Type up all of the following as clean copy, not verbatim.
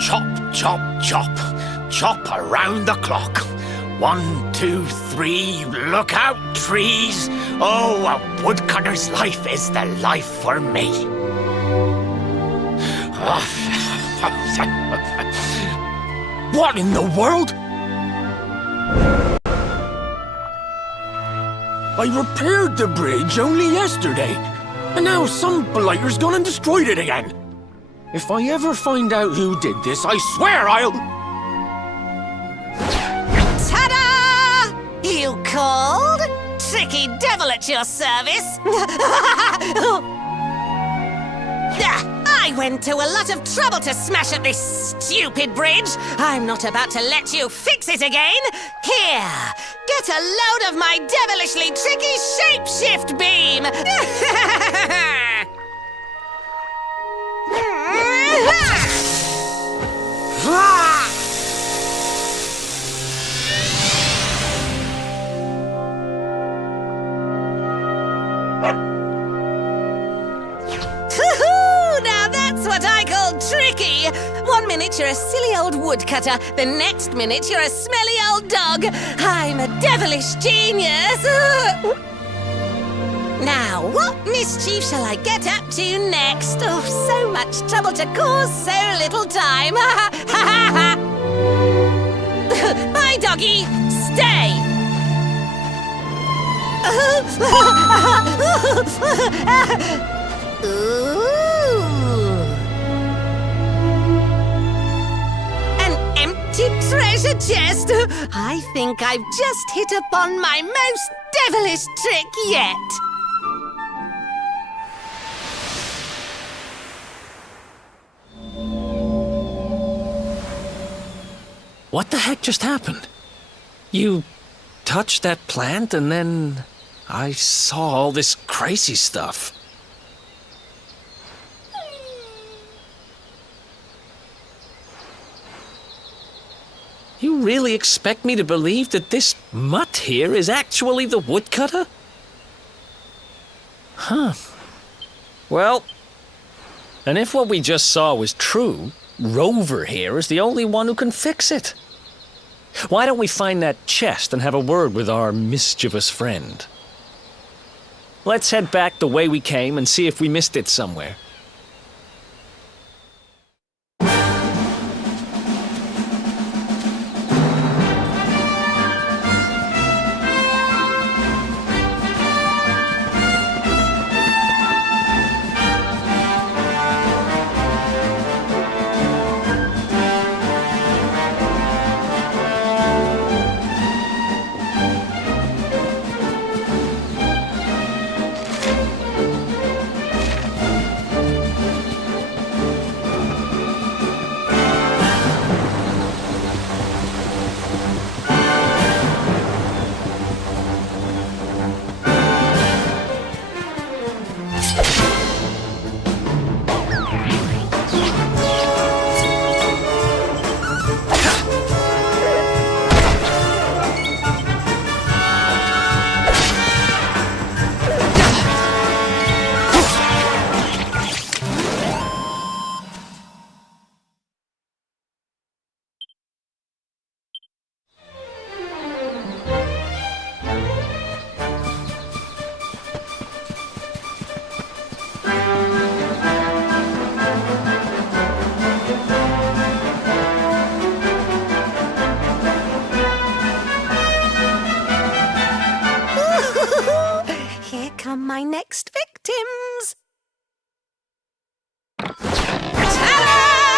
Chop, chop, chop. Chop around the clock. 1, 2, 3, look out, trees. Oh, a woodcutter's life is the life for me. What in the world? I repaired the bridge only yesterday, and now some blighter's gone and destroyed it again. If I ever find out who did this, I swear I'll... Ta-da! You called? Tricky devil at your service. I went to a lot of trouble to smash up this stupid bridge. I'm not about to let you fix it again. Here, get a load of my devilishly tricky shapeshift beam. Now that's what I call tricky. 1 minute you're a silly old woodcutter, the next minute you're a smelly old dog. I'm a devilish genius. Now, what mischief shall I get up to next? Oh, so much trouble to cause so little time. Bye, doggy. Stay. Ooh. An empty treasure chest. I think I've just hit upon my most devilish trick yet. What the heck just happened? You touched that plant and then I saw all this crazy stuff. You really expect me to believe that this mutt here is actually the woodcutter? Huh. Well, and if what we just saw was true, Rover here is the only one who can fix it. Why don't we find that chest and have a word with our mischievous friend? Let's head back the way we came and see if we missed it somewhere. My next victims. Ta-da!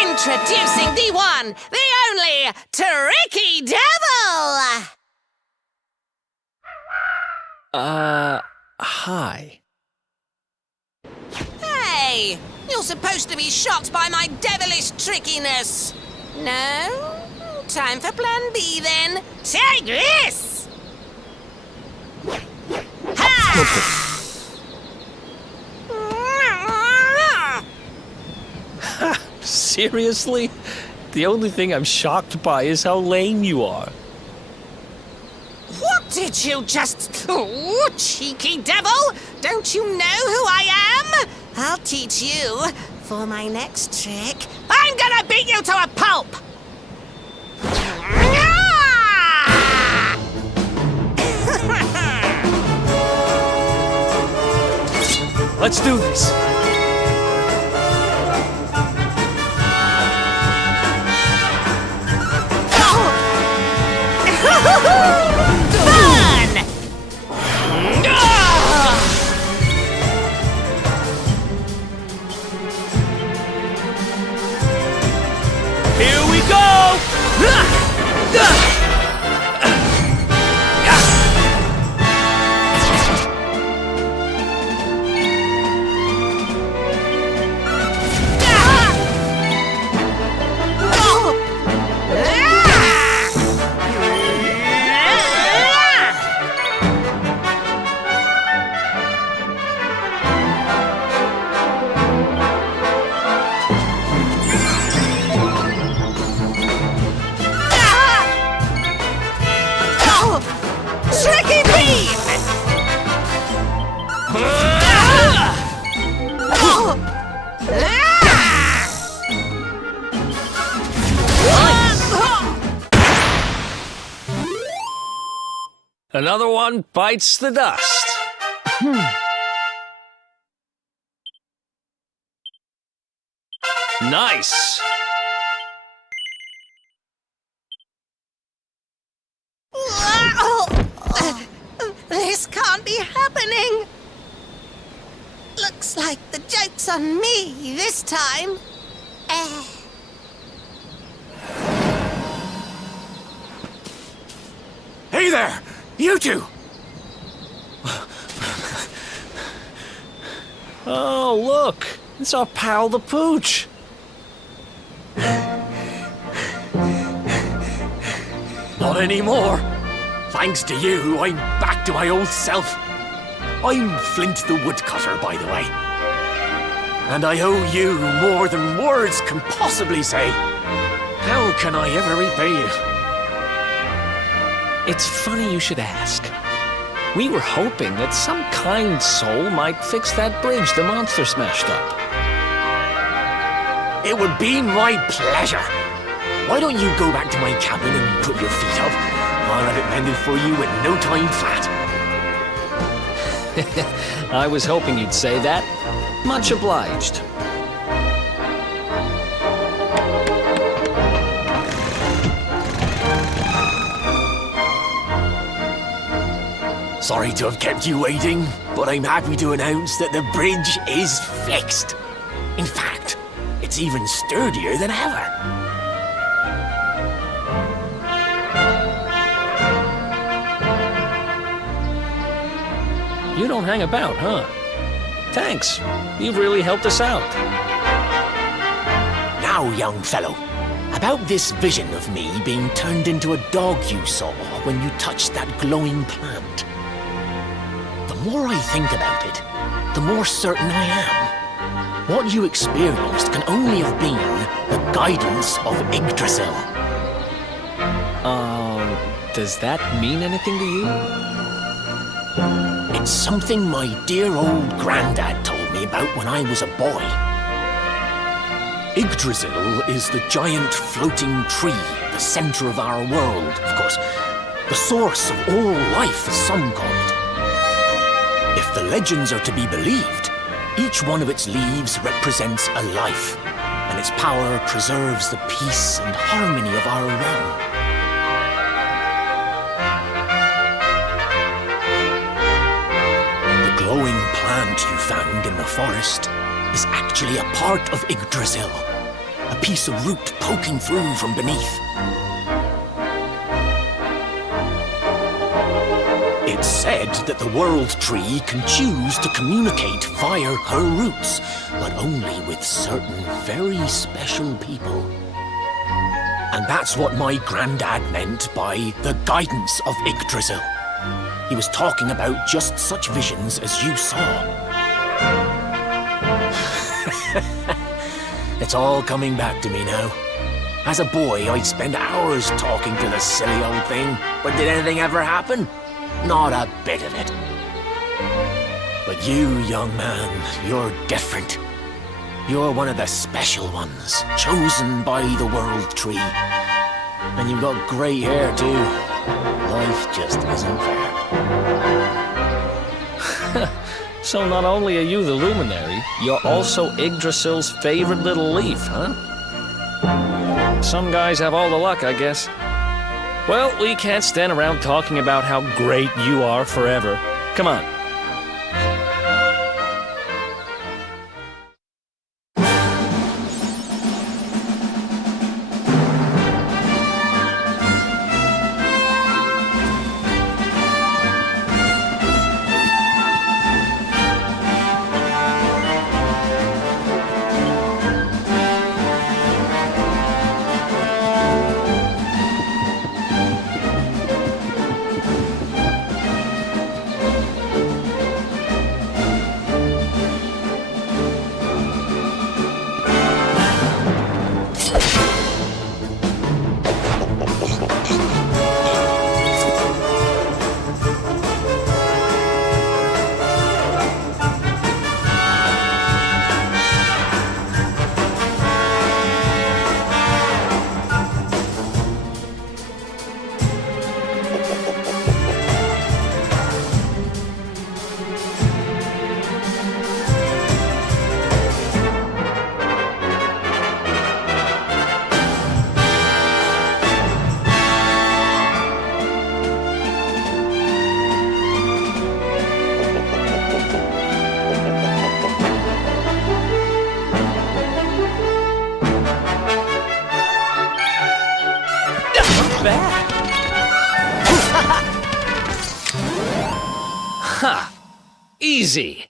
Introducing the one, the only, Tricky Devil! Hi. Hey, you're supposed to be shocked by my devilish trickiness. No? Time for plan B then. Take this! Seriously? The only thing I'm shocked by is how lame you are. What did you just... Oh, cheeky devil! Don't you know who I am? I'll teach you. For my next trick, I'm gonna be beat you to a pulp! Let's do this. Fun! Here we go! Tricky beam! Another one bites the dust. Nice. This can't be happening. Looks like the joke's on me this time. Hey there! You two! Oh, look. It's our pal the Pooch. Not anymore. Thanks to you, I'm back to my old self. I'm Flint the Woodcutter, by the way. And I owe you more than words can possibly say. How can I ever repay you? It's funny you should ask. We were hoping that some kind soul might fix that bridge the monster smashed up. It would be my pleasure. Why don't you go back to my cabin and put your feet up? I'll have it mended for you in no time flat. I was hoping you'd say that. Much obliged. Sorry to have kept you waiting, but I'm happy to announce that the bridge is fixed. In fact, it's even sturdier than ever. You don't hang about, huh? Thanks. You've really helped us out. Now, young fellow, about this vision of me being turned into a dog you saw when you touched that glowing plant. The more I think about it, the more certain I am. What you experienced can only have been the guidance of Yggdrasil. Does that mean anything to you? It's something my dear old granddad told me about when I was a boy. Yggdrasil is the giant floating tree at the center of our world, of course. The source of all life, as some call it. If the legends are to be believed, each one of its leaves represents a life, and its power preserves the peace and harmony of our realm. The glowing plant you found in the forest is actually a part of Yggdrasil, a piece of root poking through from beneath. It's said that the World Tree can choose to communicate via her roots, but only with certain very special people. And that's what my granddad meant by the guidance of Yggdrasil. He was talking about just such visions as you saw. It's all coming back to me now. As a boy, I'd spend hours talking to the silly old thing, but did anything ever happen? Not a bit of it. But you, young man, you're different. You're one of the special ones, chosen by the World Tree. And you've got grey hair, too. Life just isn't fair. So not only are you the luminary, you're also Yggdrasil's favorite little leaf, huh? Some guys have all the luck, I guess. Well, we can't stand around talking about how great you are forever. Come on. Ha! Easy!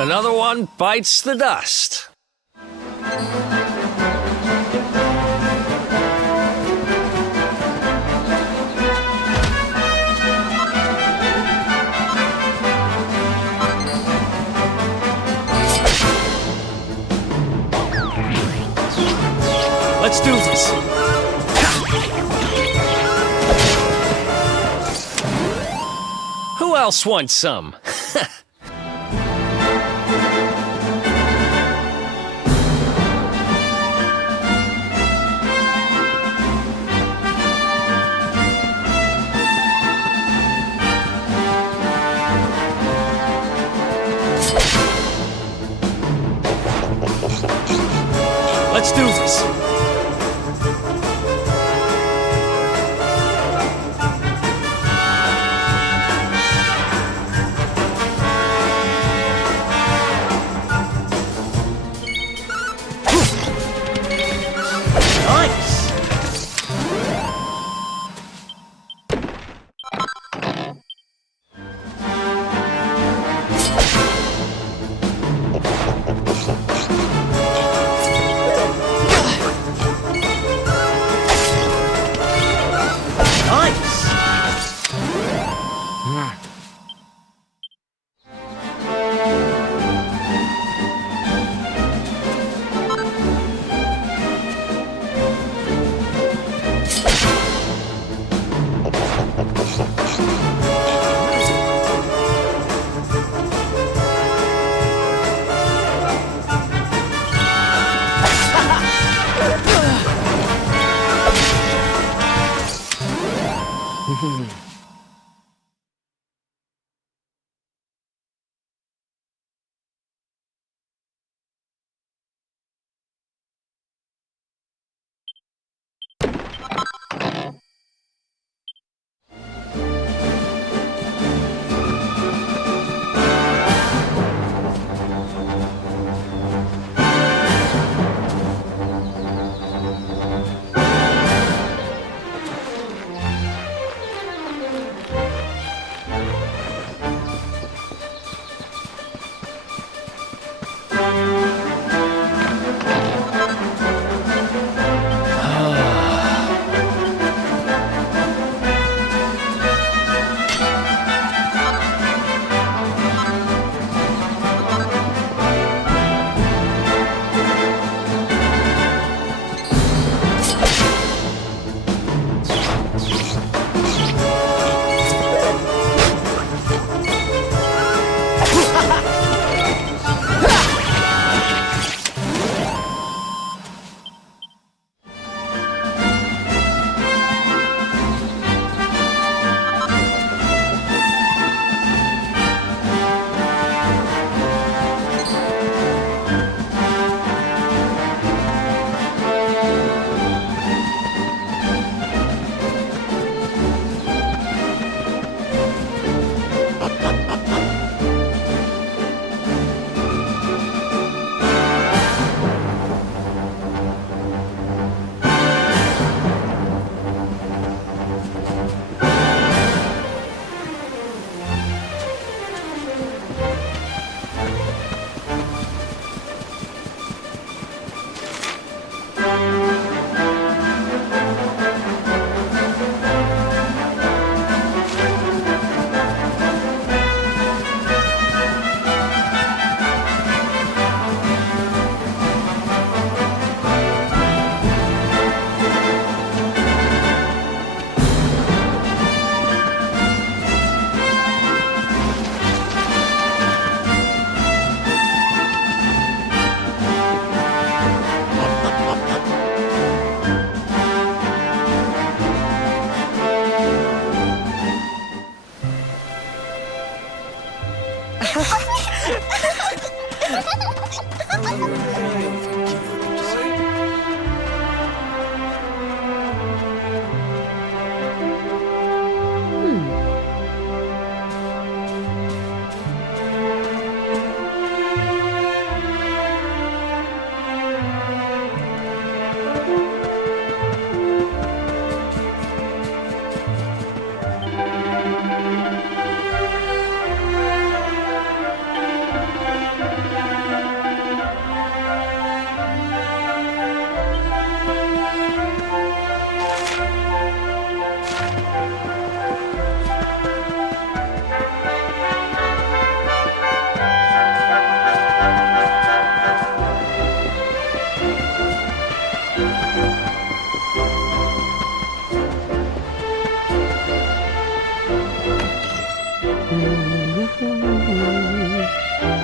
Another one bites the dust. Let's do this. Who else wants some? Let's do this.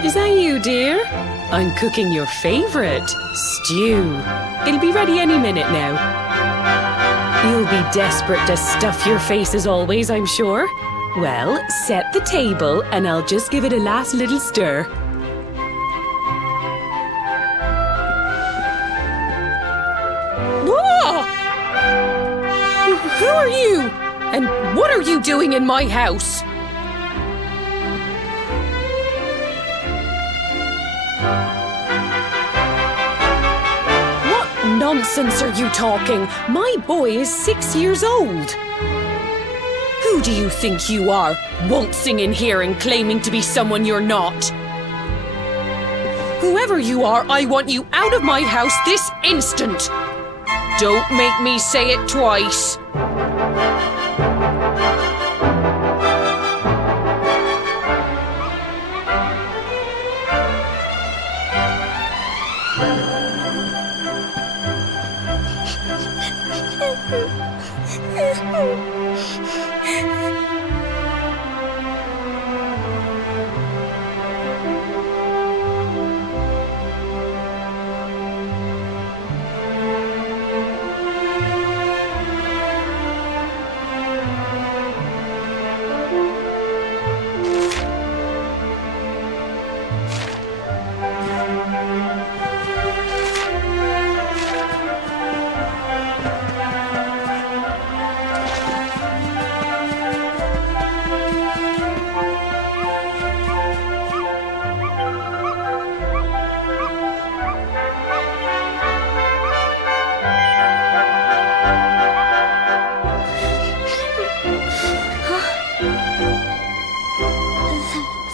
Is that you, dear? I'm cooking your favorite, stew. It'll be ready any minute now. You'll be desperate to stuff your face as always, I'm sure. Well, set the table and I'll just give it a last little stir. Whoa! Who are you? And what are you doing in my house? Nonsense are you talking? My boy is 6 years old. Who do you think you are, waltzing in here and claiming to be someone you're not? Whoever you are, I want you out of my house this instant. Don't make me say it twice.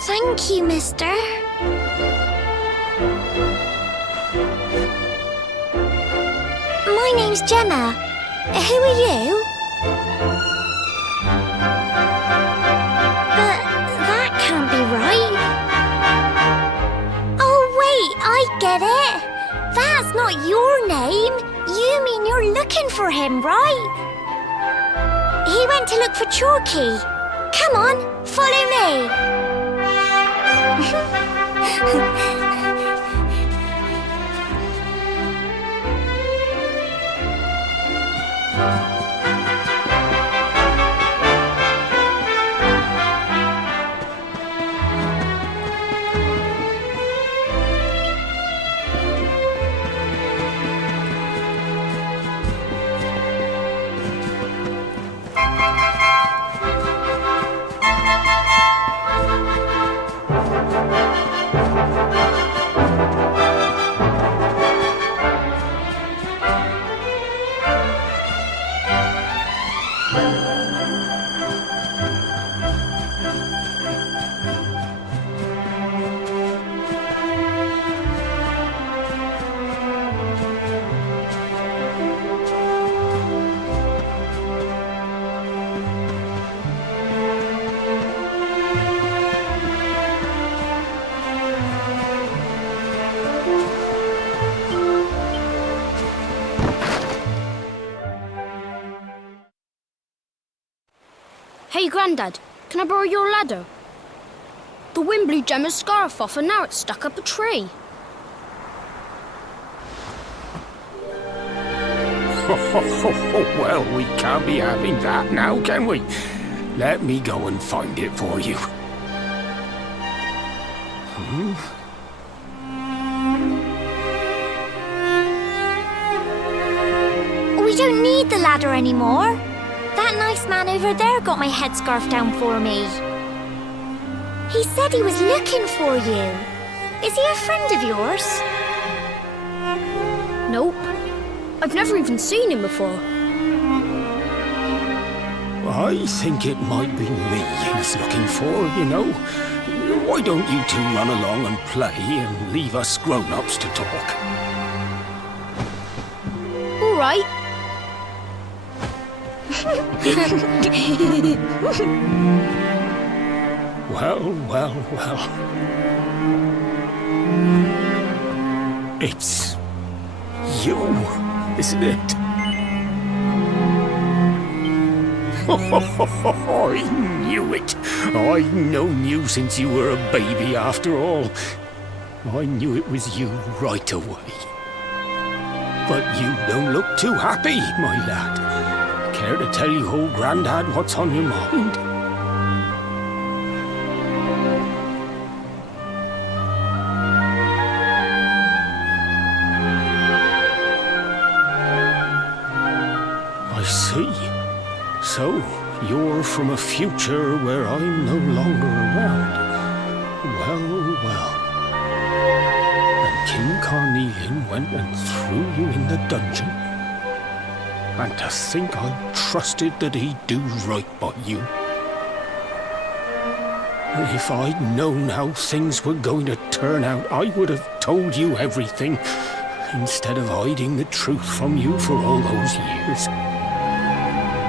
Thank you, mister. My name's Gemma. Who are you? But that can't be right. Oh, wait, I get it. That's not your name. You mean you're looking for him, right? He went to look for Chalky. Come on, follow me. Hey, Grandad, can I borrow your ladder? The wind blew Gemma's scarf off and now it's stuck up a tree. Well, we can't be having that now, can we? Let me go and find it for you. We don't need the ladder anymore. That nice man over there got my headscarf down for me. He said he was looking for you. Is he a friend of yours? Nope. I've never even seen him before. I think it might be me he's looking for, you know. Why don't you two run along and play and leave us grown-ups to talk? All right. Well. It's you, isn't it? I knew it. I've known you since you were a baby after all. I knew it was you right away. But you don't look too happy, my lad. Care to tell your old Grandad what's on your mind? I see. So, you're from a future where I'm no longer around. Well. And King Carnelian went and threw you in the dungeon. And to think I trusted that he'd do right by you. If I'd known how things were going to turn out, I would have told you everything, instead of hiding the truth from you for all those years.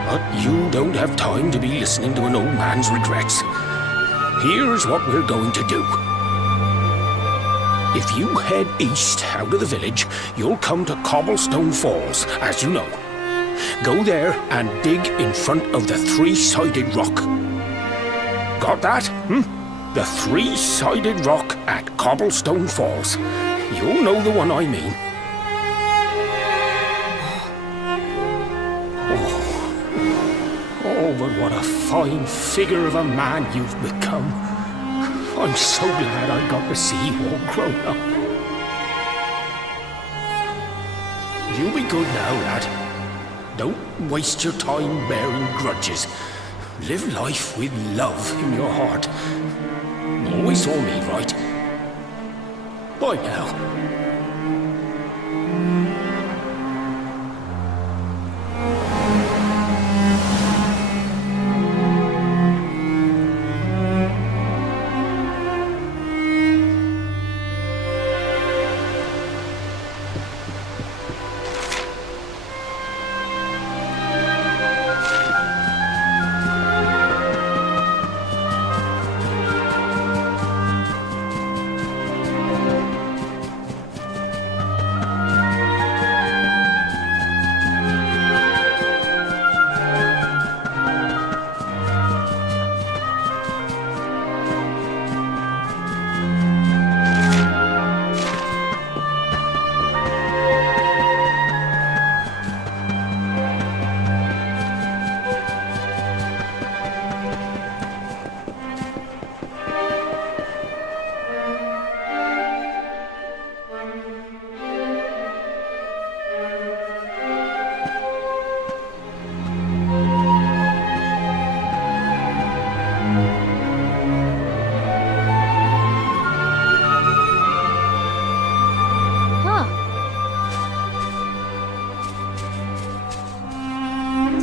But you don't have time to be listening to an old man's regrets. Here's what we're going to do. If you head east out of the village, you'll come to Cobblestone Falls, as you know. Go there and dig in front of the three-sided rock. Got that? The three-sided rock at Cobblestone Falls. You'll know the one I mean. Oh, but what a fine figure of a man you've become. I'm so glad I got to see you all grown up. You be good now, lad. Don't waste your time bearing grudges. Live life with love in your heart. Always saw me right. Bye now.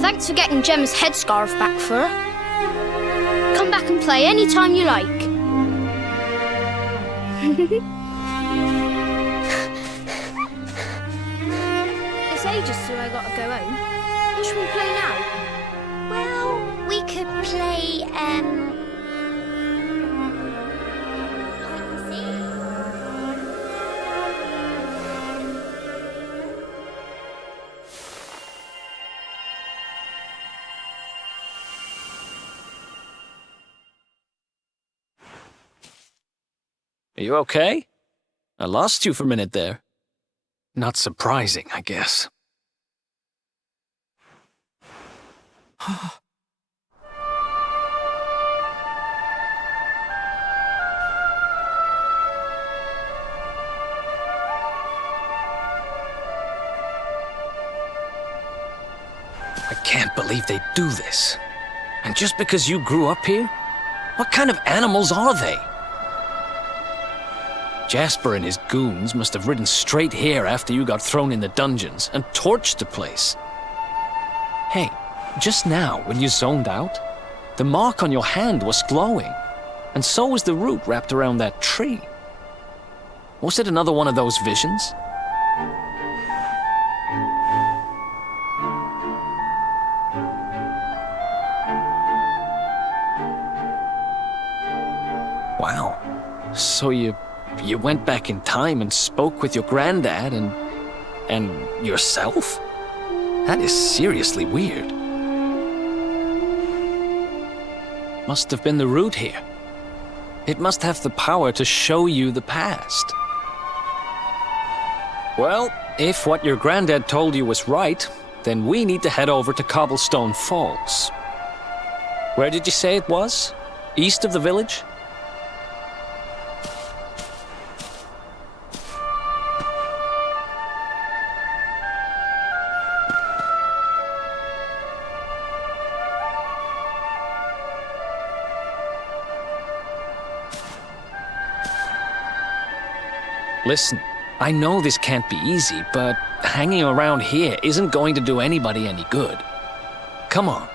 Thanks for getting Gemma's headscarf back for her. Come back and play any time you like. It's ages till I gotta go home. What should we play now? Well, we could play, hide and seek. Are you okay? I lost you for a minute there. Not surprising, I guess. I can't believe they do this. And just because you grew up here? What kind of animals are they? Jasper and his goons must have ridden straight here after you got thrown in the dungeons and torched the place. Hey, just now, when you zoned out, the mark on your hand was glowing, and so was the root wrapped around that tree. Was it another one of those visions? Wow. So you went back in time and spoke with your granddad and yourself? That is seriously weird. Must have been the root here. It must have the power to show you the past. Well, if what your granddad told you was right, then we need to head over to Cobblestone Falls. Where did you say it was? East of the village? Listen, I know this can't be easy, but hanging around here isn't going to do anybody any good. Come on.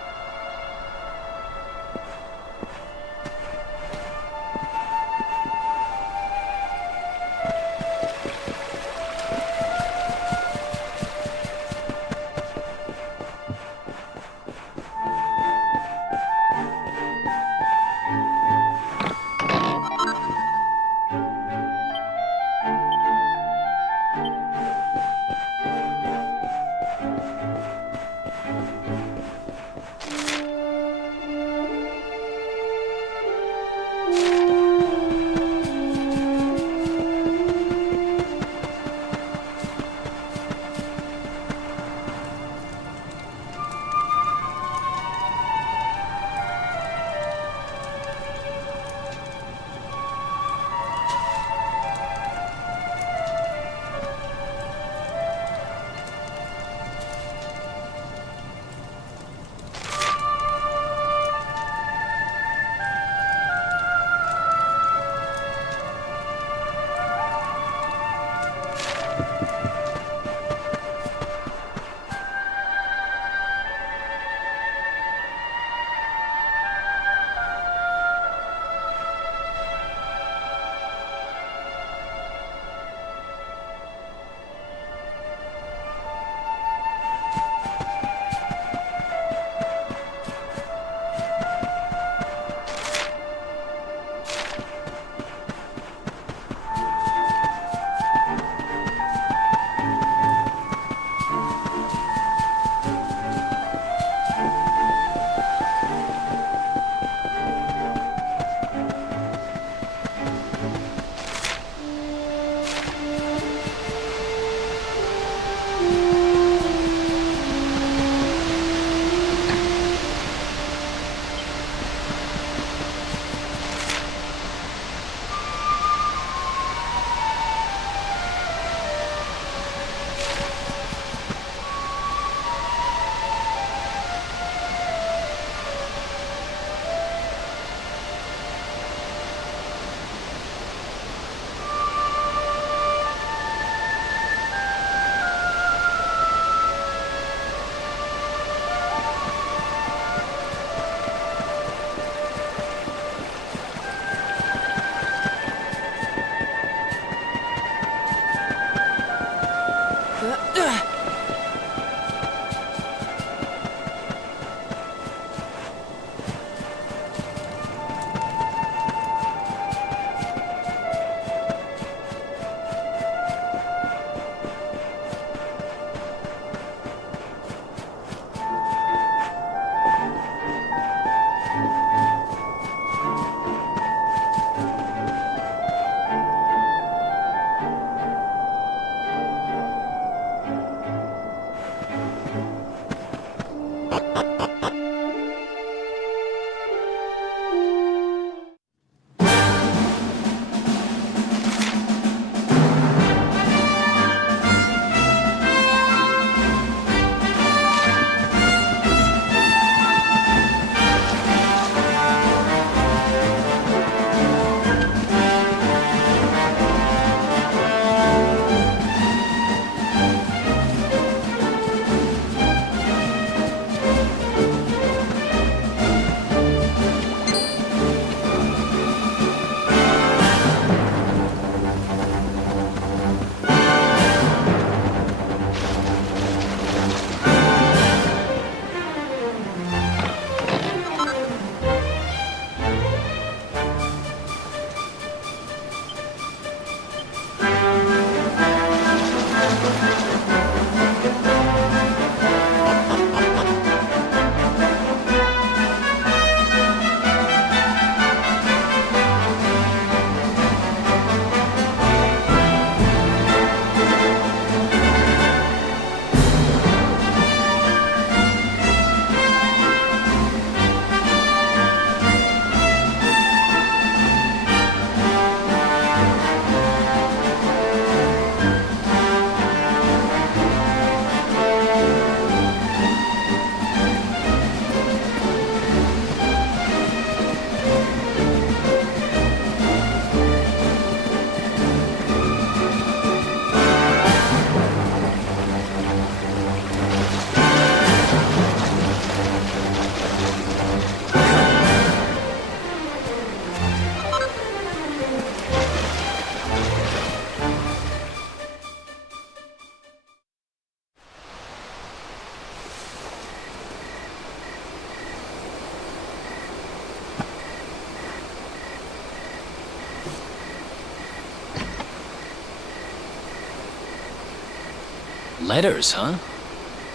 Letters, huh?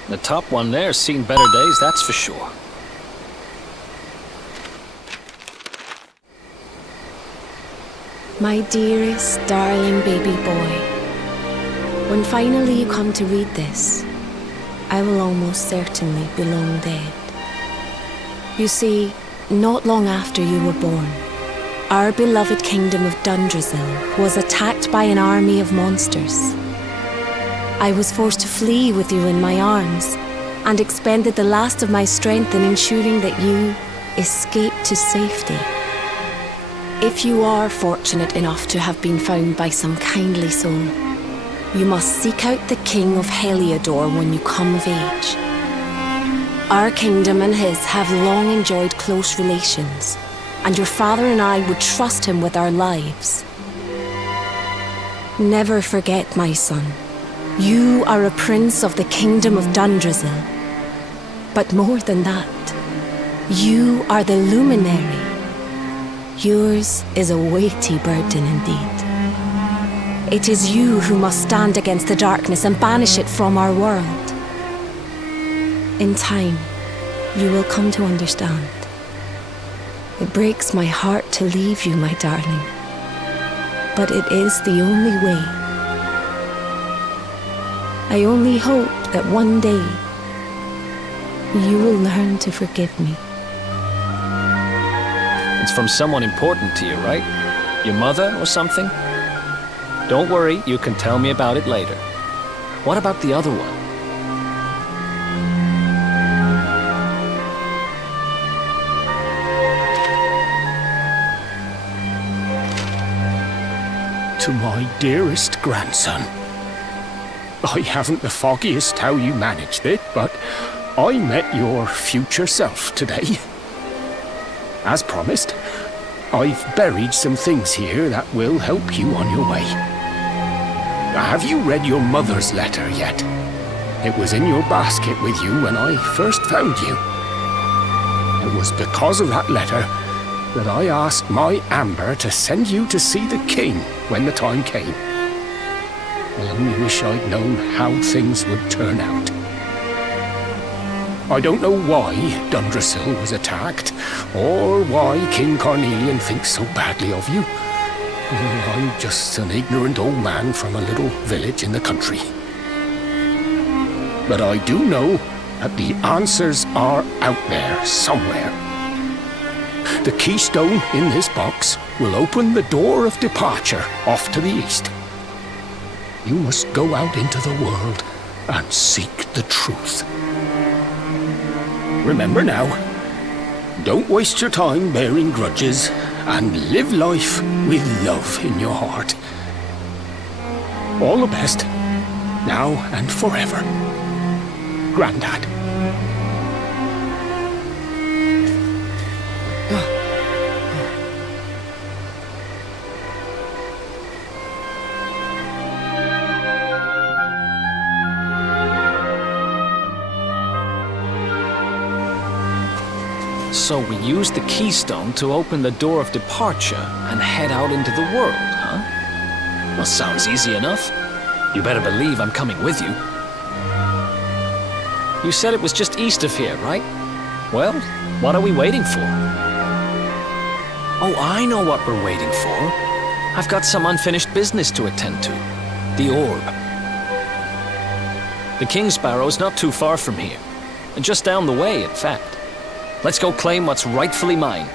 The top one there's seen better days, that's for sure. My dearest, darling baby boy, when finally you come to read this, I will almost certainly be long dead. You see, not long after you were born, our beloved kingdom of Dawntrail was attacked by an army of monsters. I was forced to flee with you in my arms and expended the last of my strength in ensuring that you escaped to safety. If you are fortunate enough to have been found by some kindly soul, you must seek out the King of Heliodor when you come of age. Our kingdom and his have long enjoyed close relations, and your father and I would trust him with our lives. Never forget, my son, you are a prince of the kingdom of Dawntrail. But more than that, you are the luminary. Yours is a weighty burden indeed. It is you who must stand against the darkness and banish it from our world. In time, you will come to understand. It breaks my heart to leave you, my darling, but it is the only way. I only hope that one day you will learn to forgive me. It's from someone important to you, right? Your mother or something? Don't worry, you can tell me about it later. What about the other one? To my dearest grandson. I haven't the foggiest how you managed it, but I met your future self today. As promised, I've buried some things here that will help you on your way. Have you read your mother's letter yet? It was in your basket with you when I first found you. It was because of that letter that I asked my Amber to send you to see the king when the time came. I only wish I'd known how things would turn out. I don't know why Dawntrail was attacked, or why King Carnelian thinks so badly of you. I'm just an ignorant old man from a little village in the country. But I do know that the answers are out there somewhere. The keystone in this box will open the door of departure off to the east. You must go out into the world and seek the truth. Remember now, don't waste your time bearing grudges, and live life with love in your heart. All the best, now and forever. Grandad. So we use the keystone to open the door of departure and head out into the world, huh? Well, sounds easy enough. You better believe I'm coming with you. You said it was just east of here, right? Well, what are we waiting for? Oh, I know what we're waiting for. I've got some unfinished business to attend to. The orb. The King Sparrow's not too far from here. Just down the way, in fact. Let's go claim what's rightfully mine.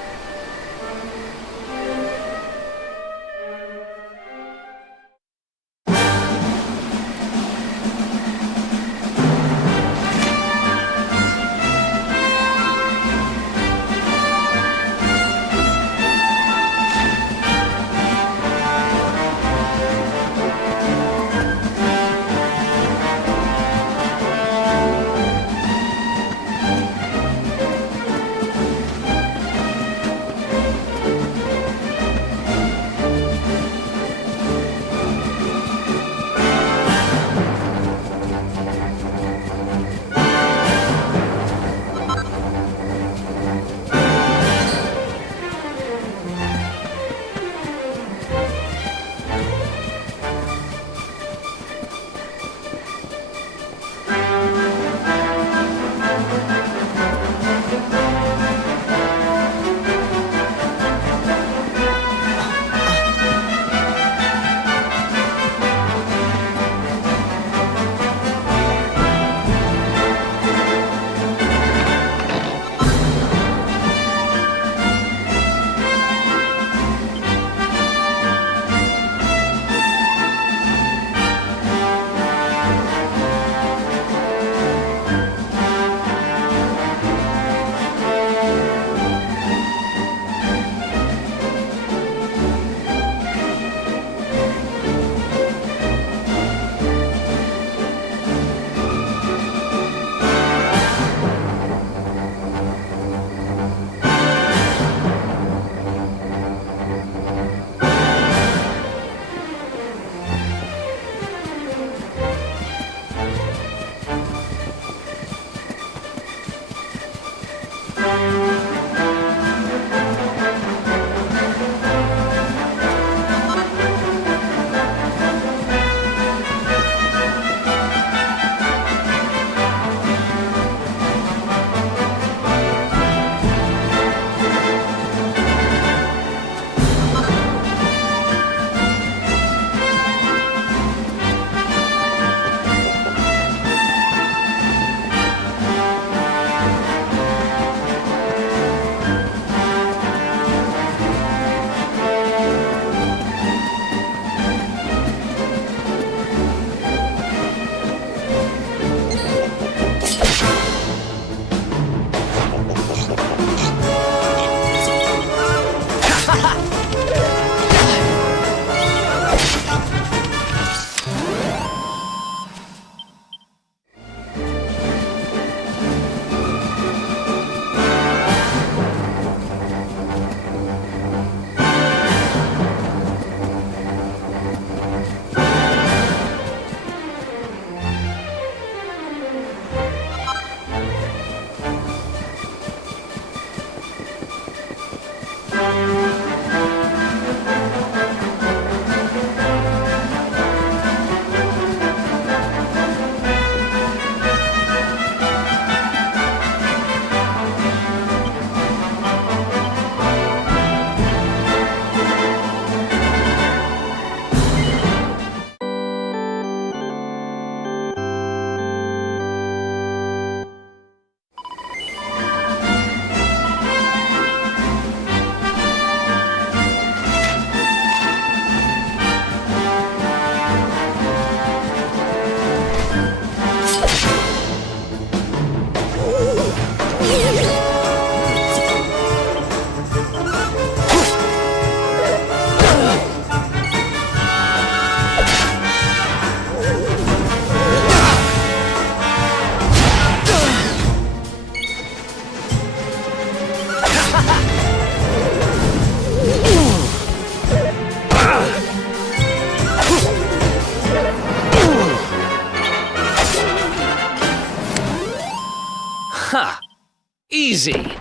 Easy.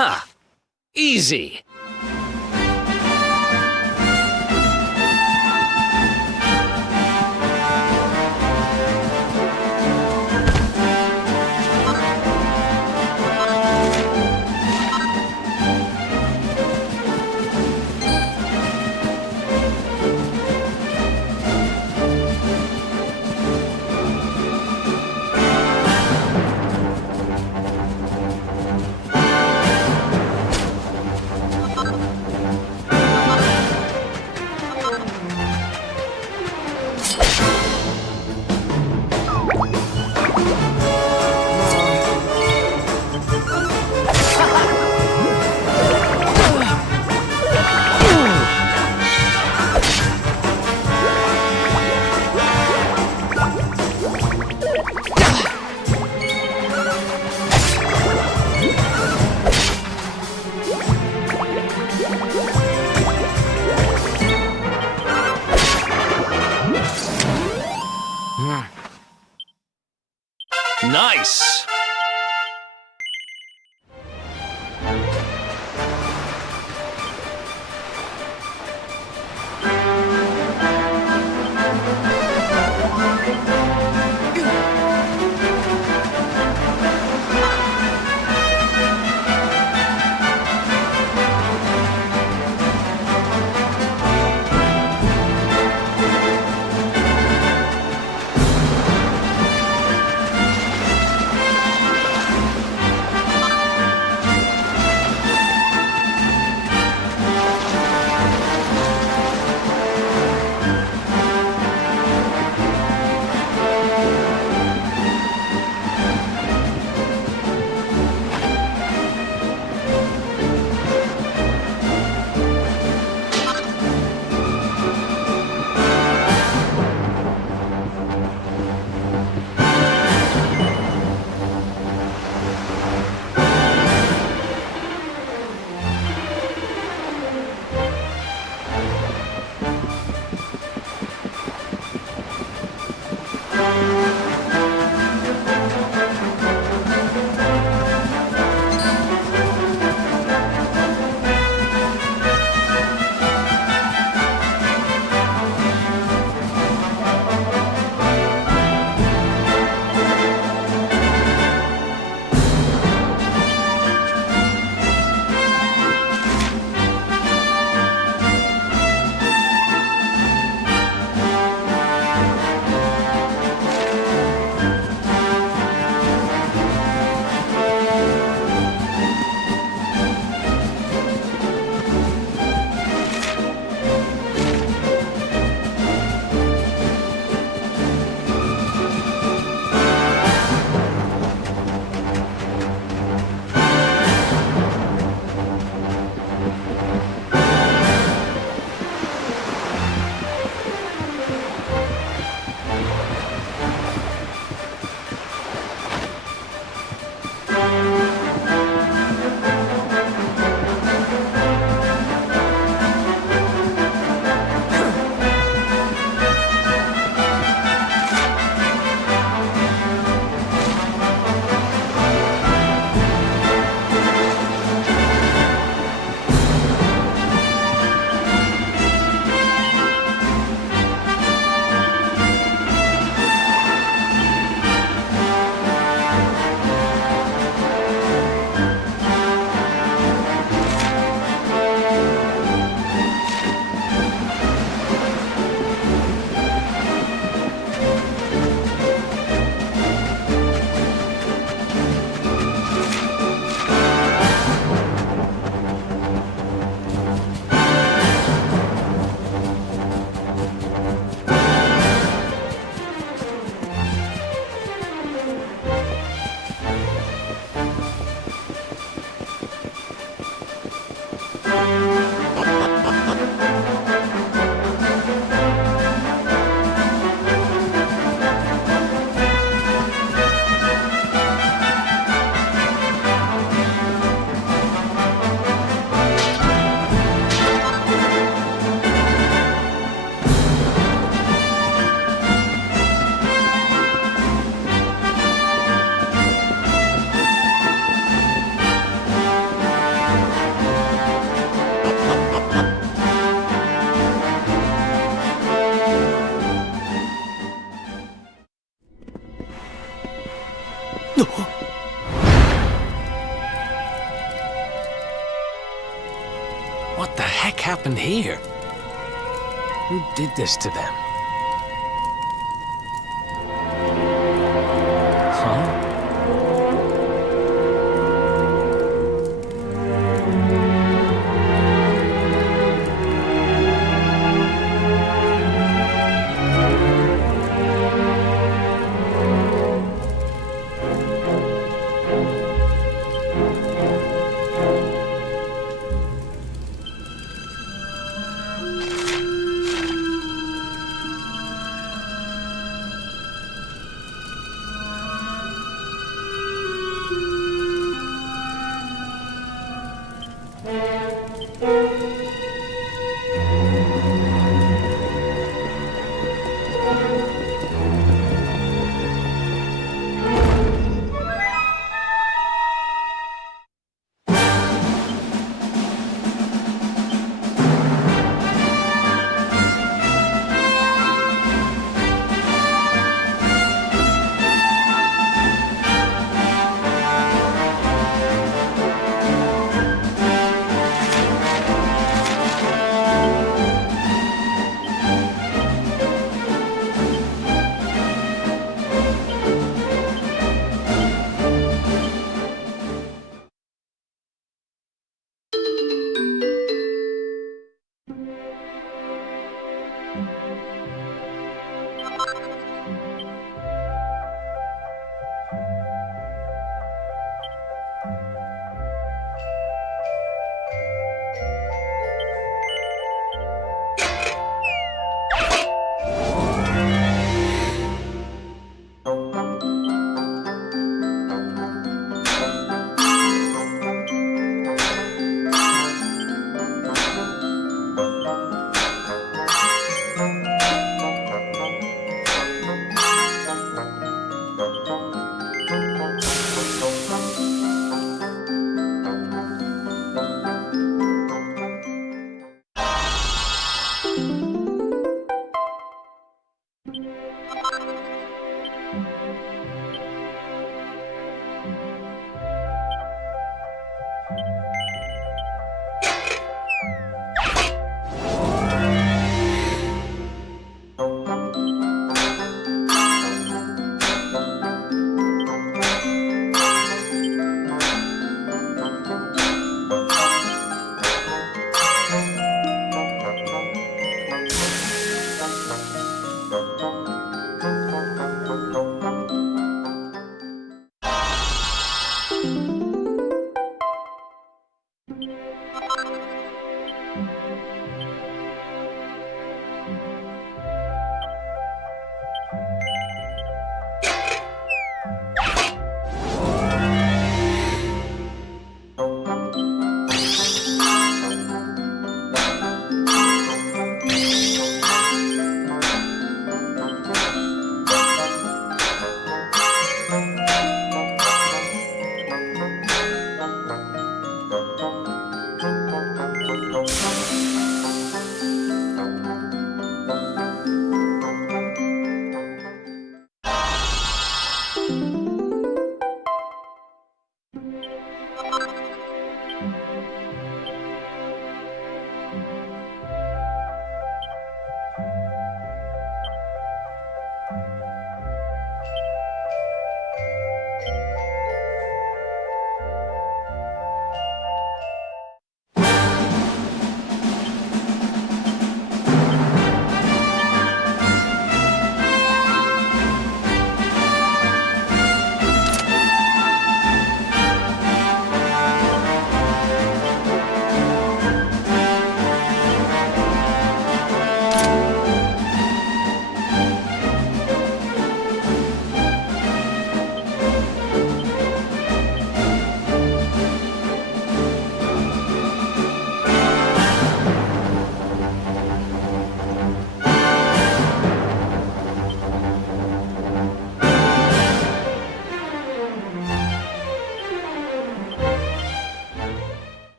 Ha! Easy. Nice! What the heck happened here? Who did this to them? Huh?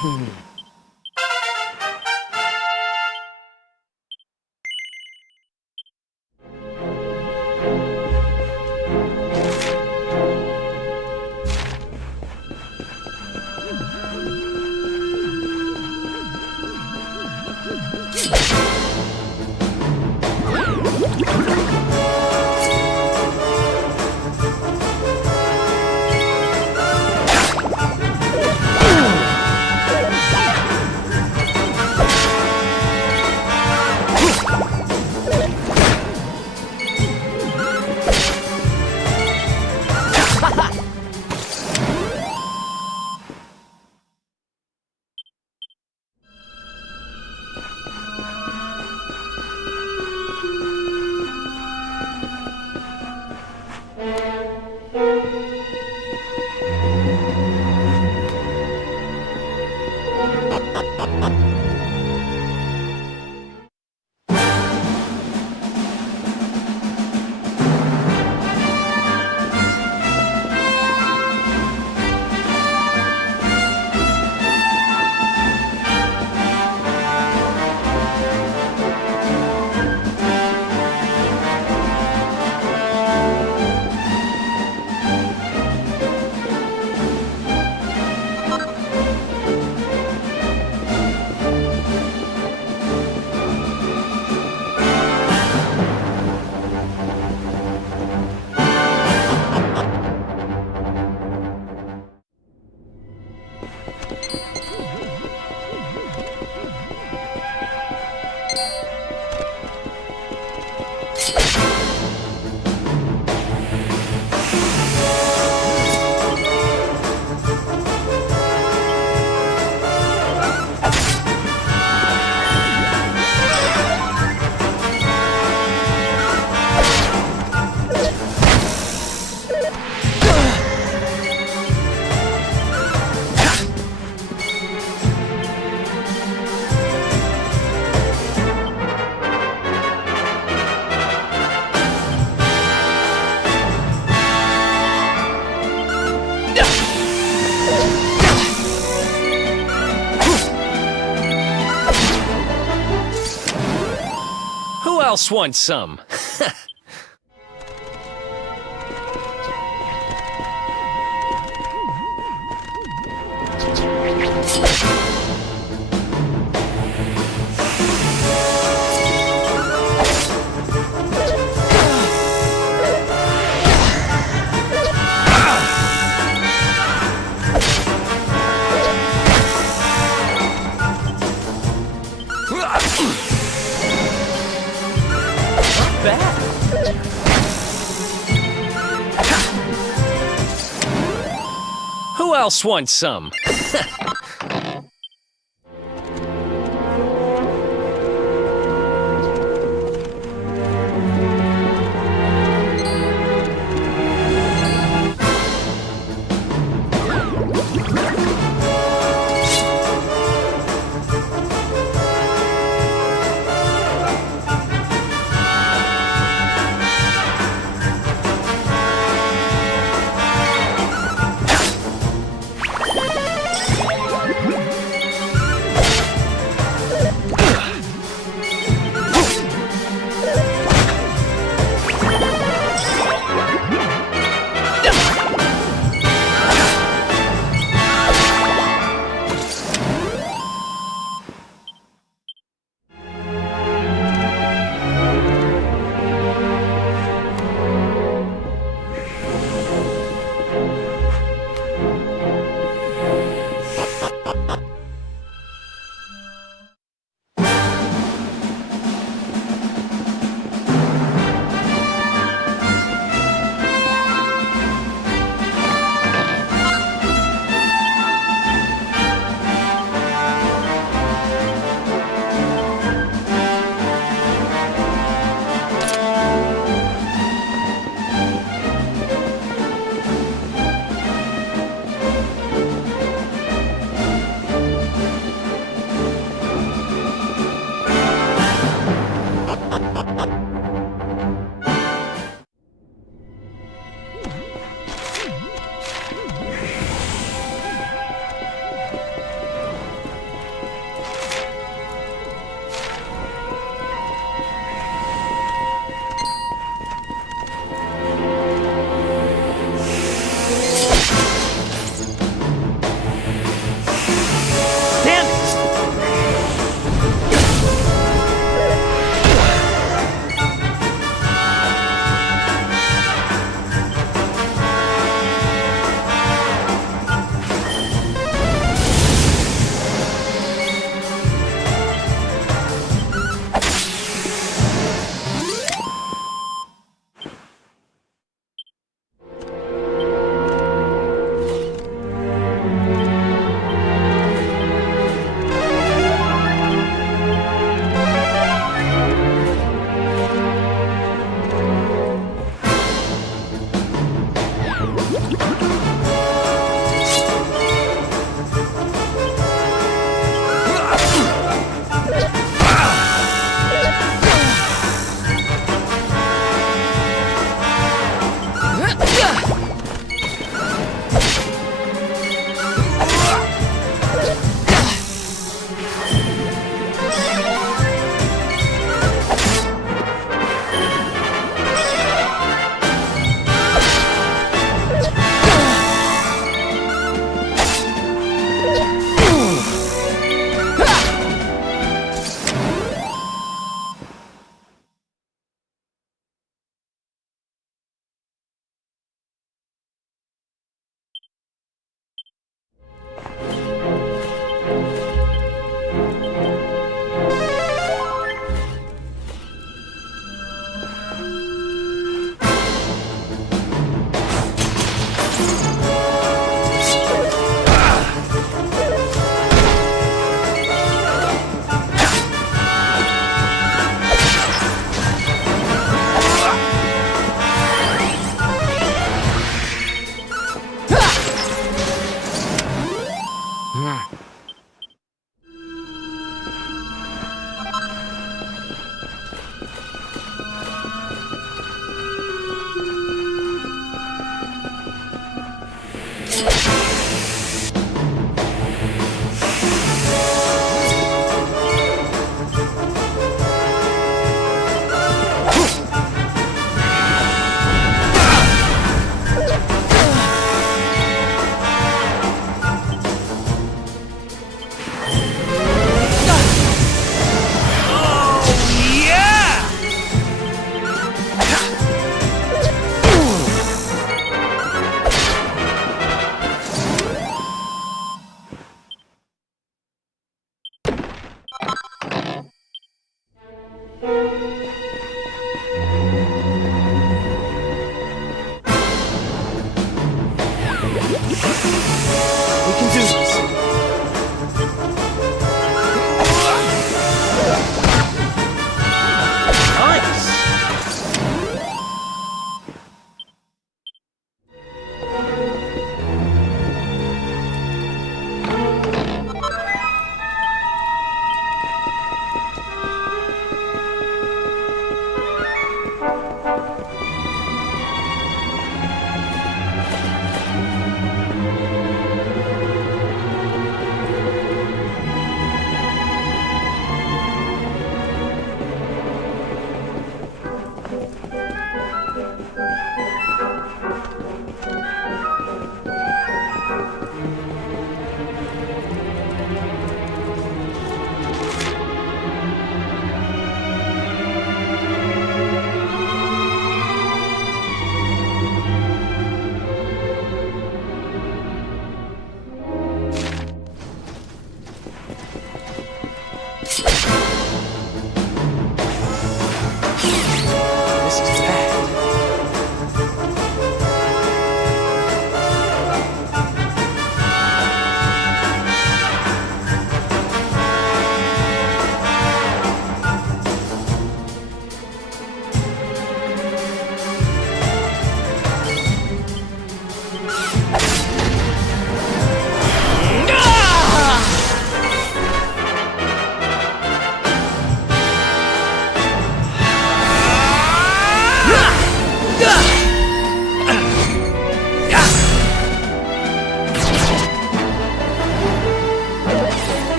Who else wants some? Who else wants some?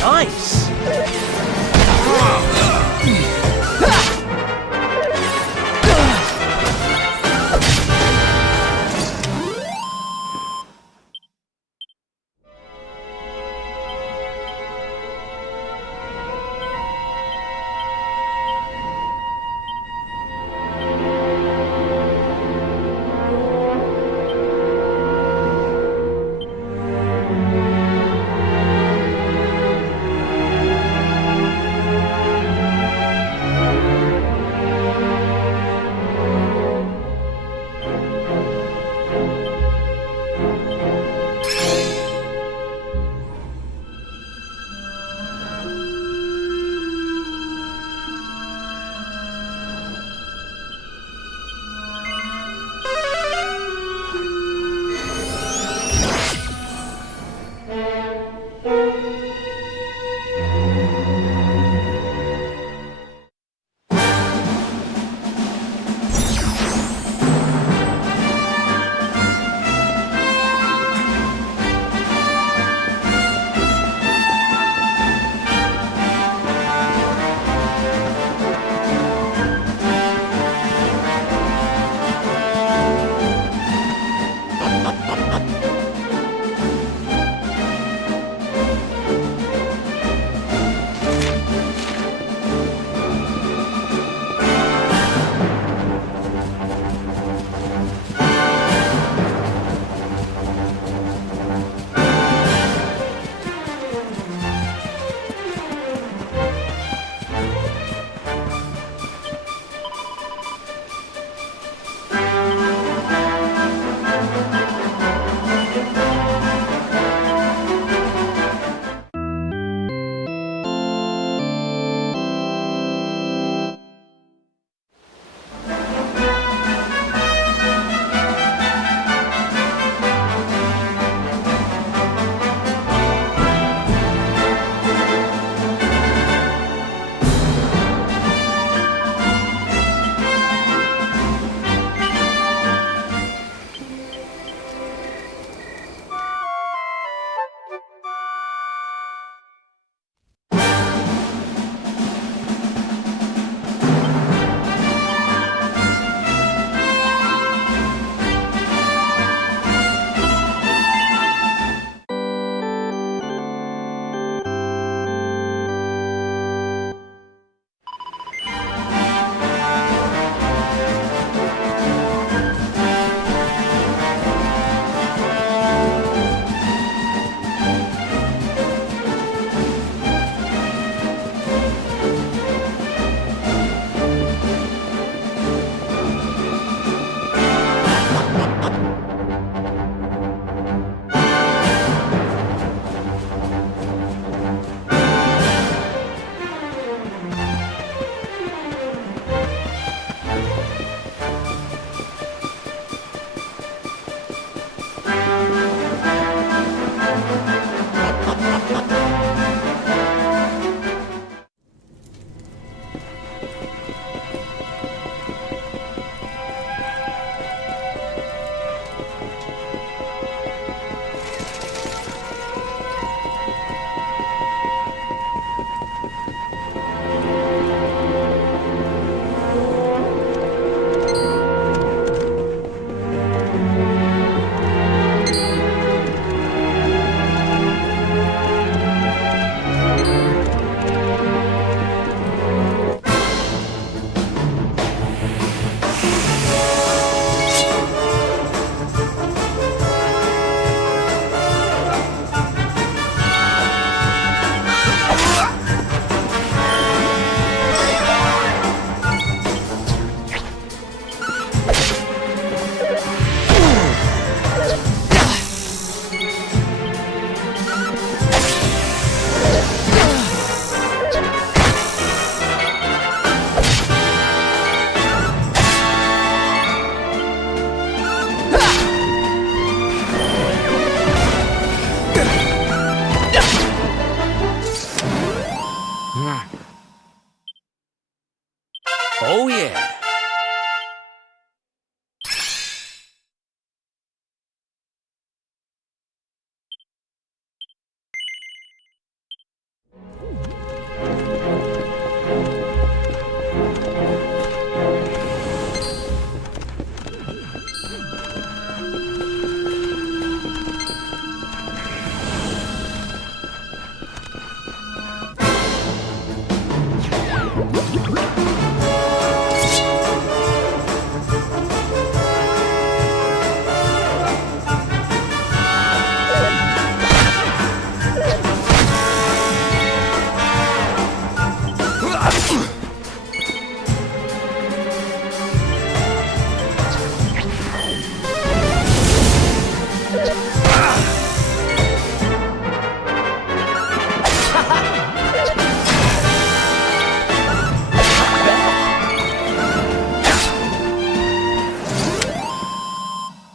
Nice!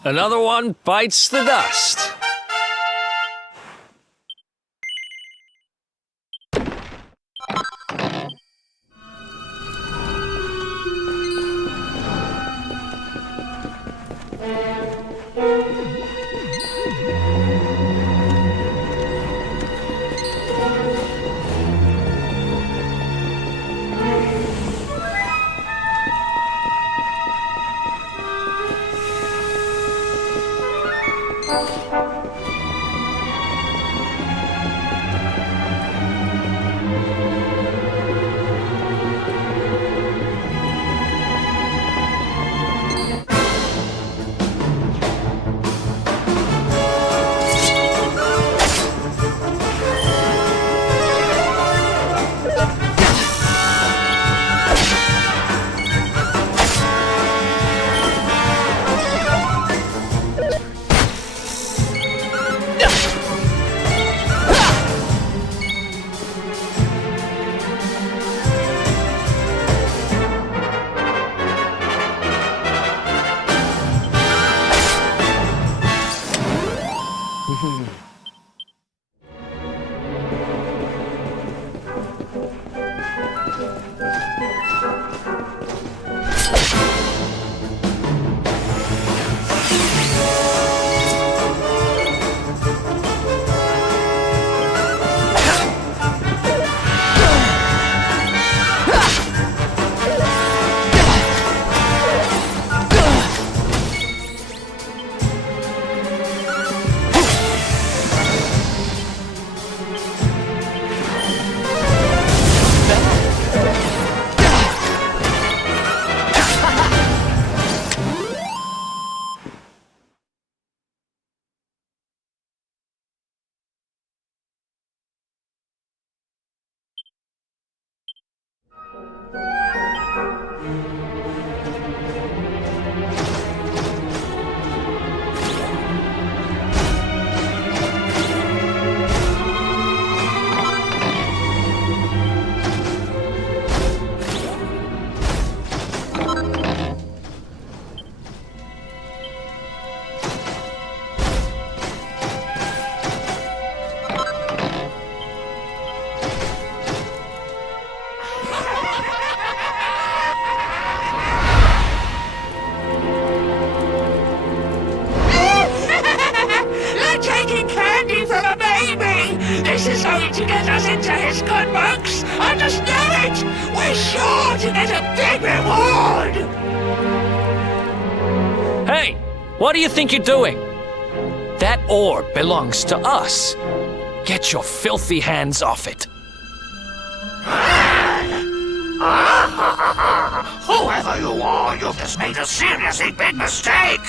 Another one bites the dust. This is going to get us into his good books. I just know it. We're sure to get a big reward. Hey, what do you think you're doing? That orb belongs to us. Get your filthy hands off it. Whoever you are, you've just made a seriously big mistake.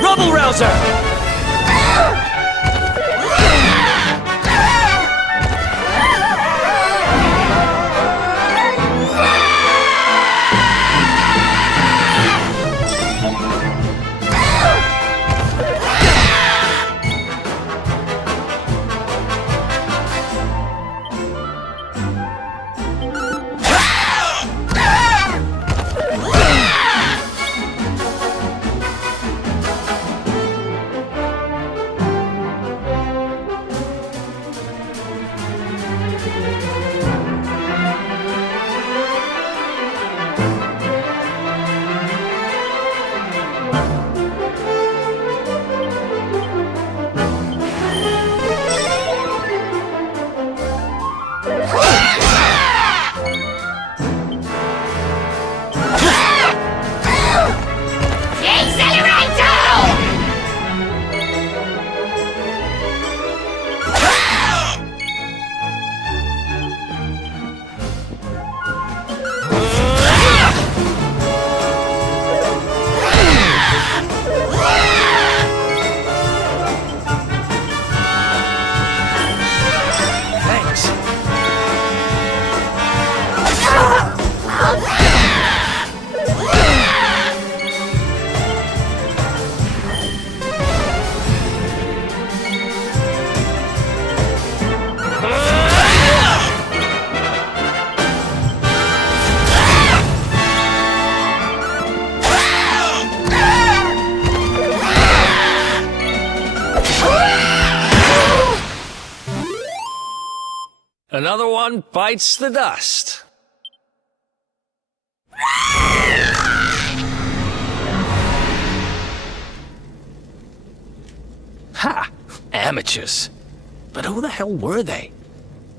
Rubble Rouser! Another one bites the dust. Ha! Amateurs. But who the hell were they?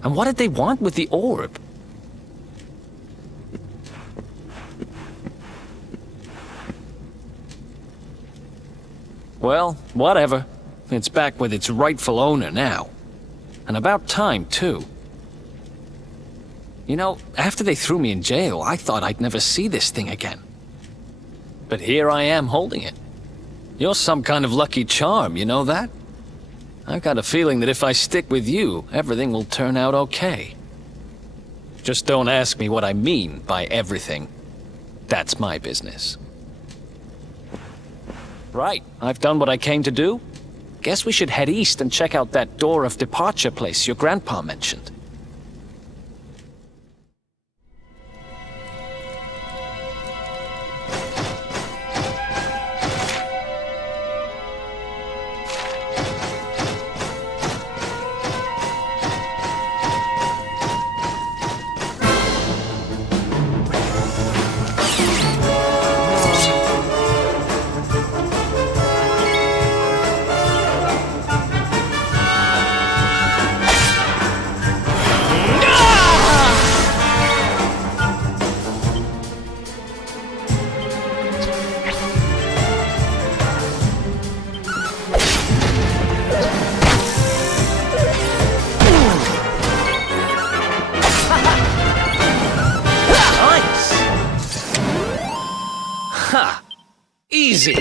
And what did they want with the orb? Well, whatever. It's back with its rightful owner now. And about time, too. You know, after they threw me in jail, I thought I'd never see this thing again. But here I am holding it. You're some kind of lucky charm, you know that? I've got a feeling that if I stick with you, everything will turn out okay. Just don't ask me what I mean by everything. That's my business. Right, I've done what I came to do. Guess we should head east and check out that door of departure place your grandpa mentioned. Ha! Easy!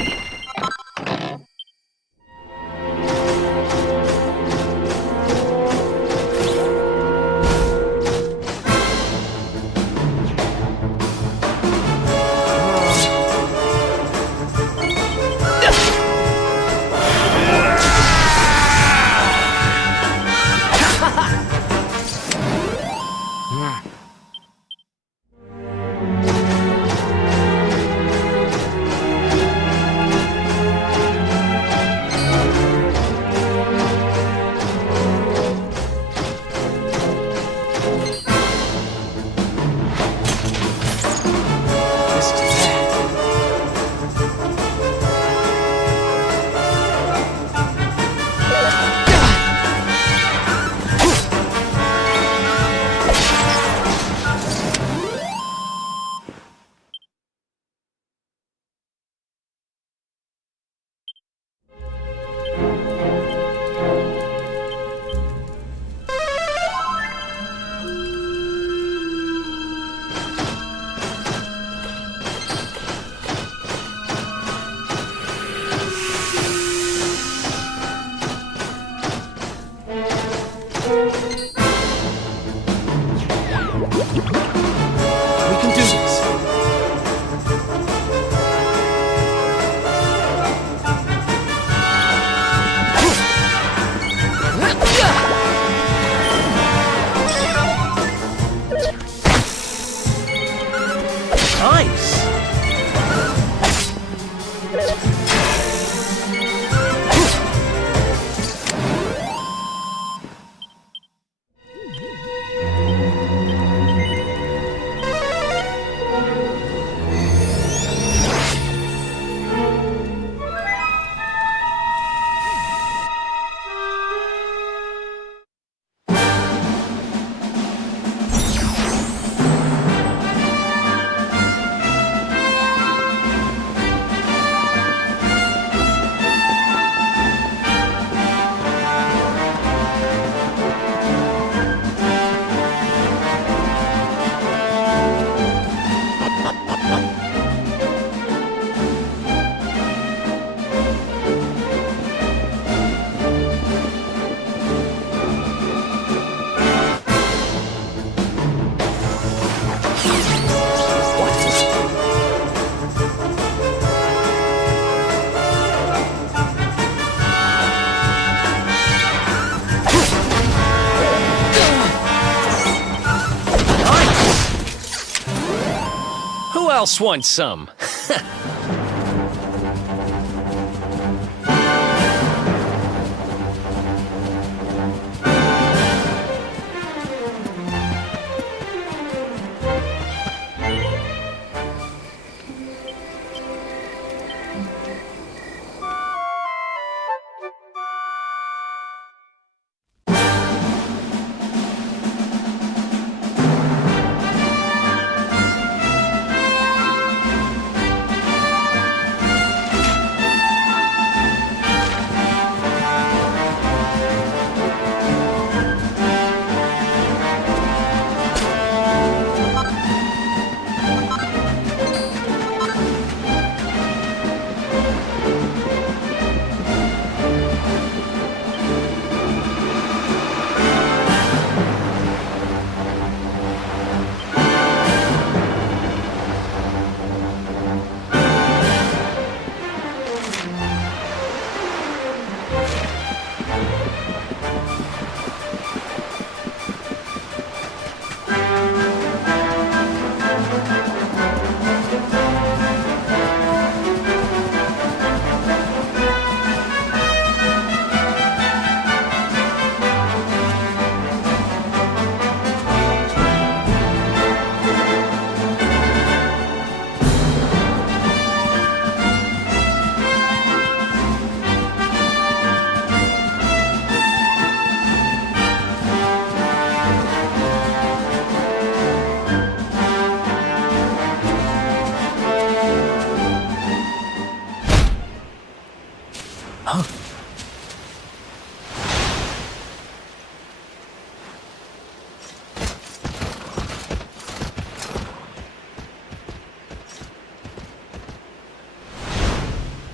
Who else wants some?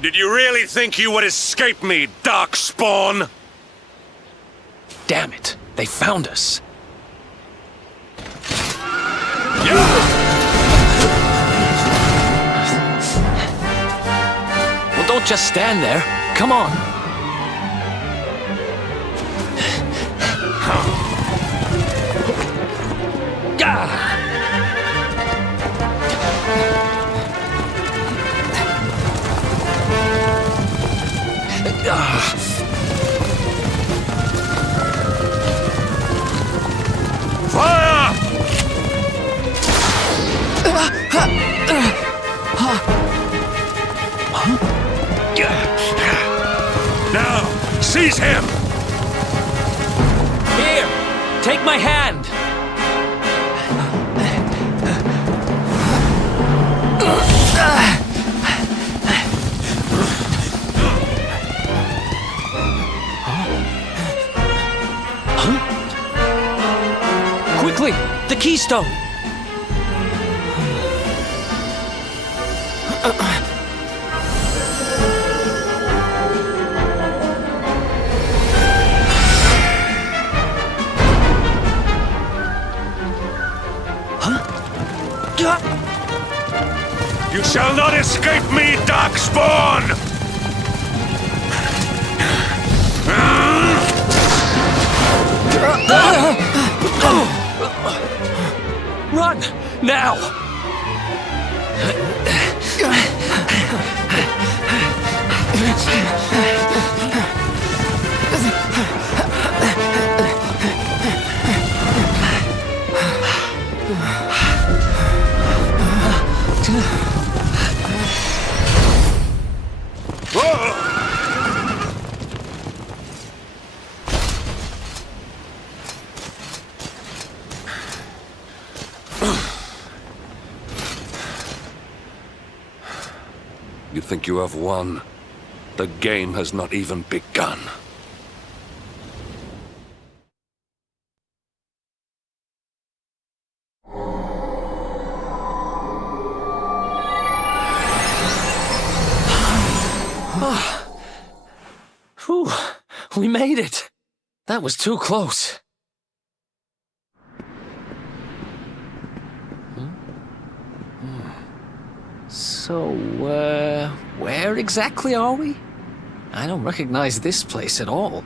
Did you really think you would escape me, Darkspawn? Damn it, they found us. Well, don't just stand there. Come on. Fire! Now, seize him! Here, take my hand. Quickly, the keystone. You shall not escape me, Darkspawn! Run, now! You think you have won? The game has not even begun. Whew, we made it. That was too close. So, where exactly are we? I don't recognize this place at all.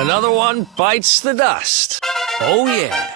Another one bites the dust. Oh, yeah.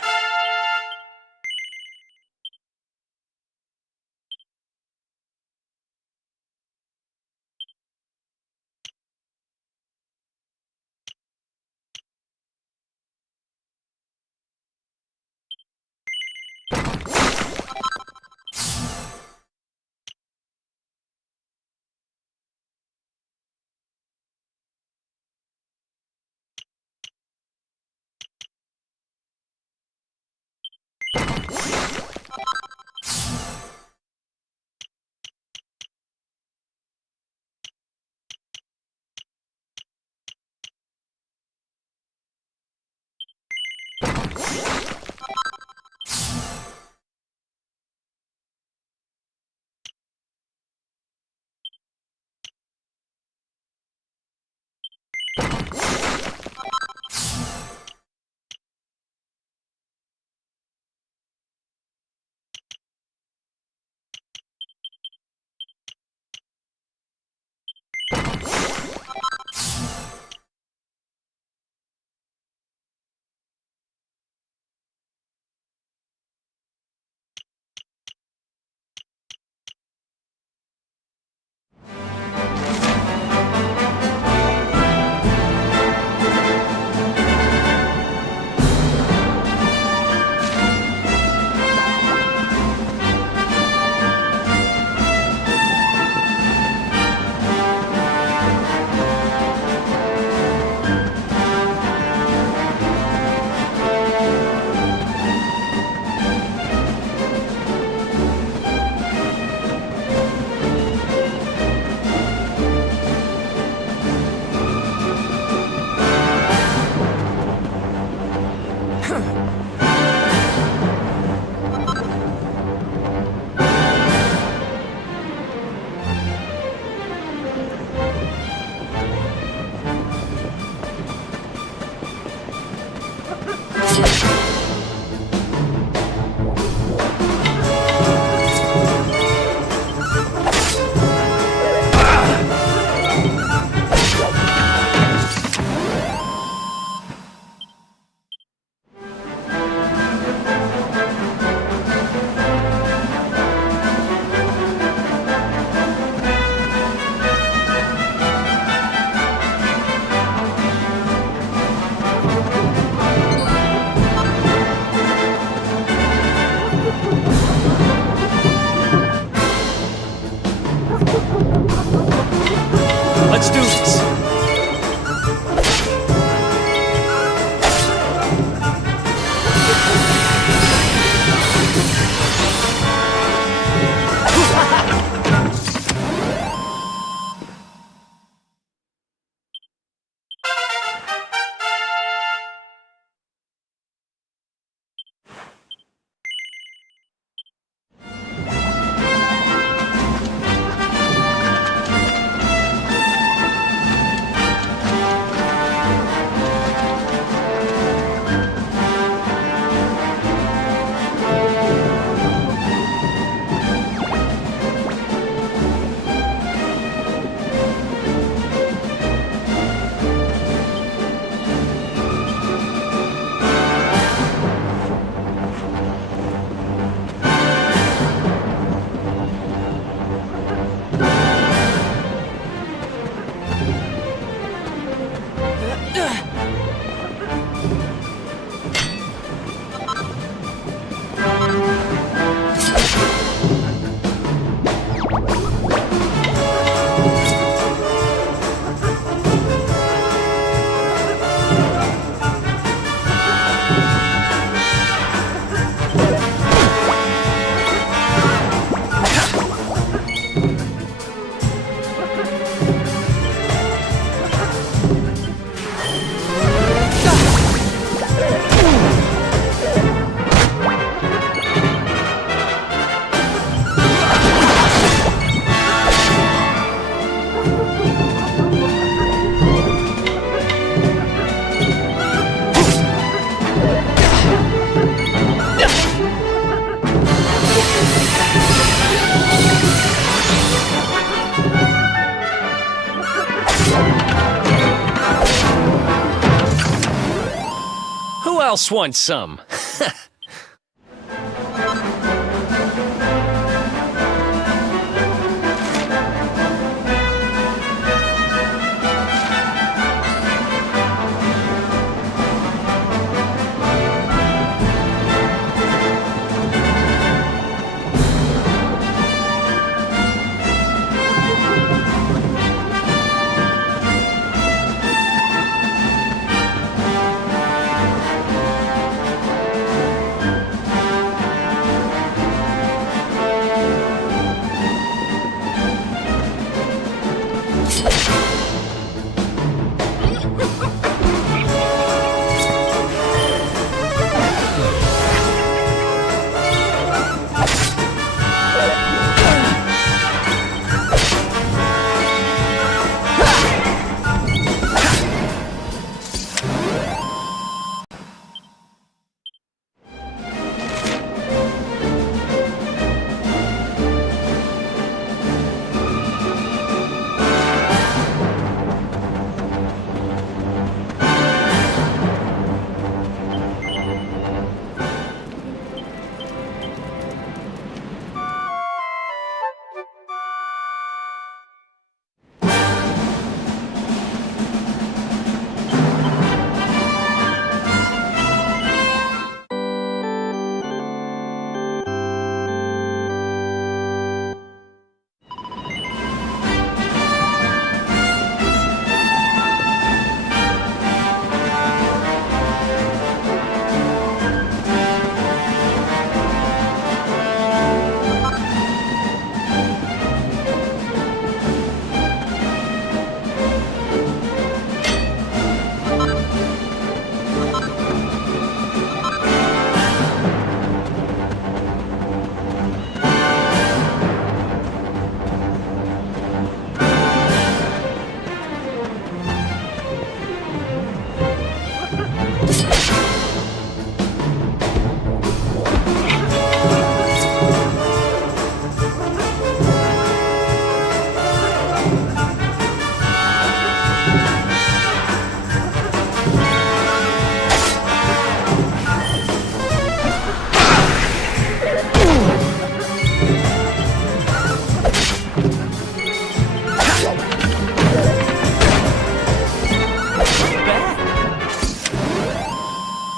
else wants some?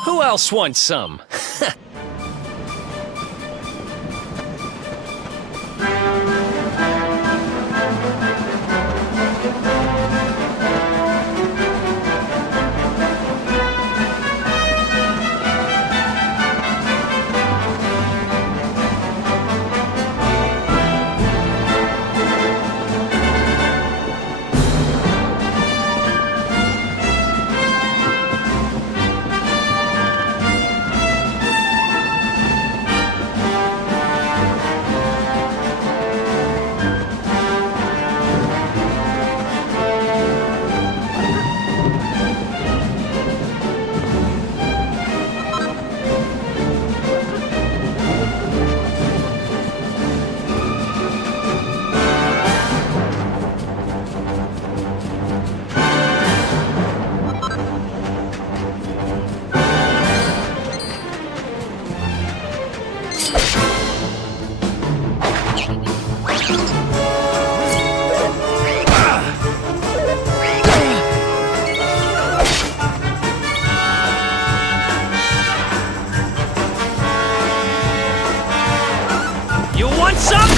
Who else wants some? You want some?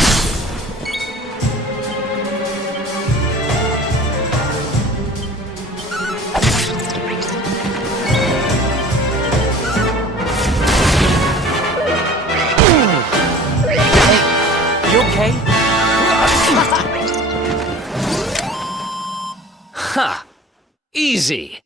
You okay? Ha! Easy.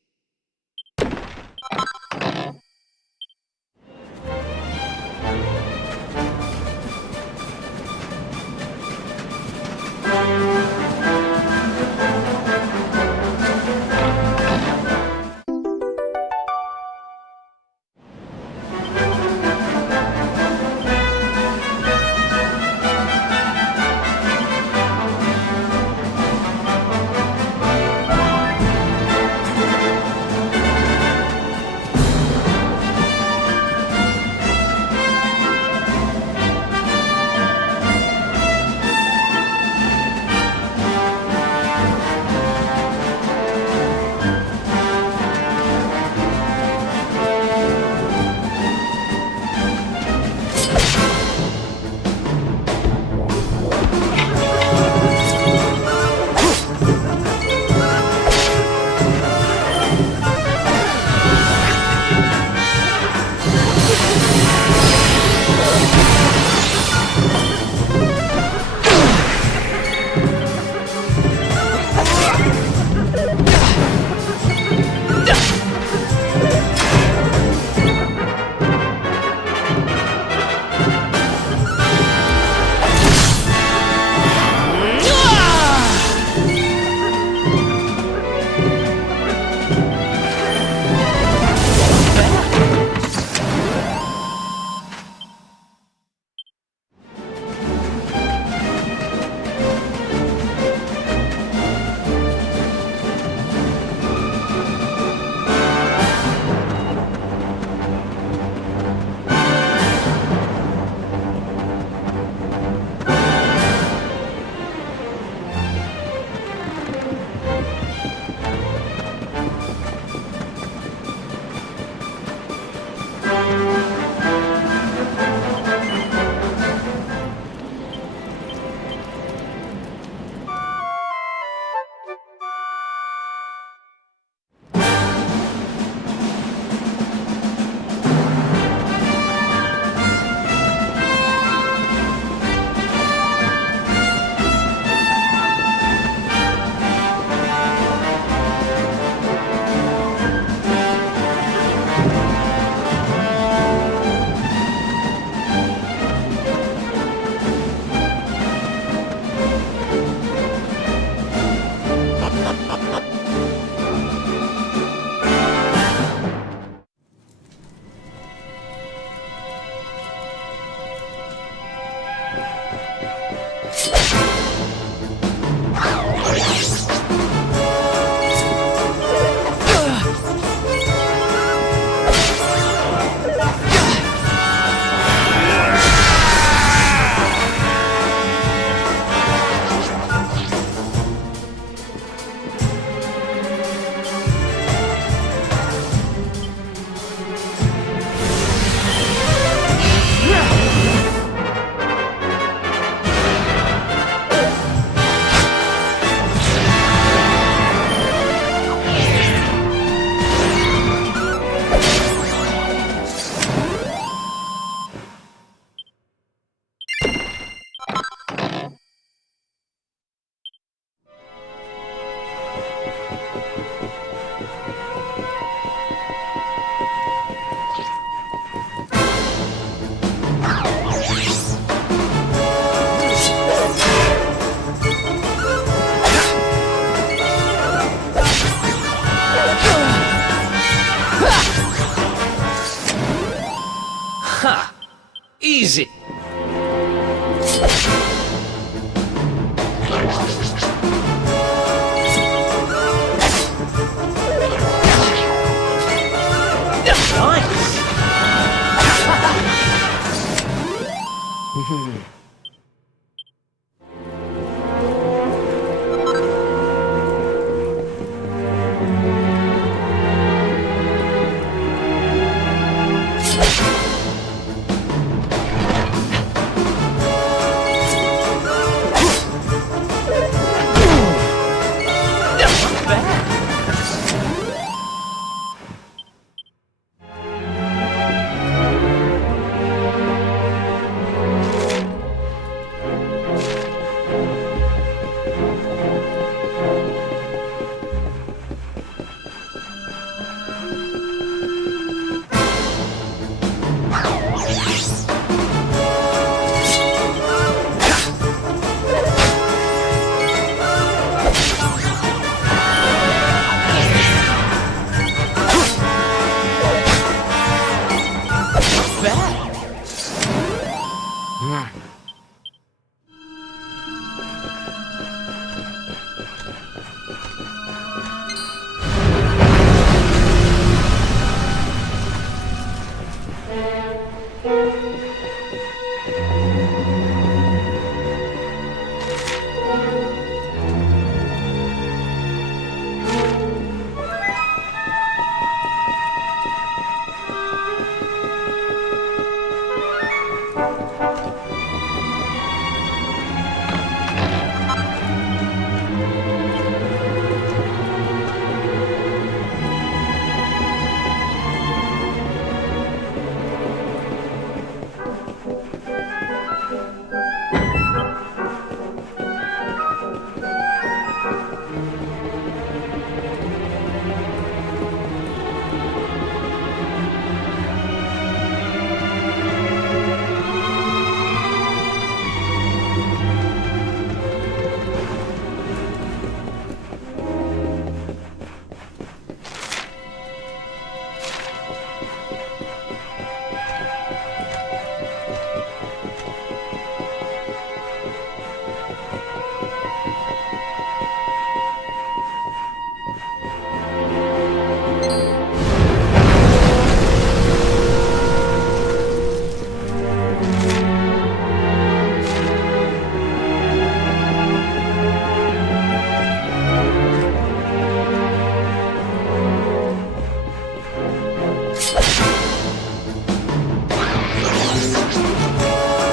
Easy.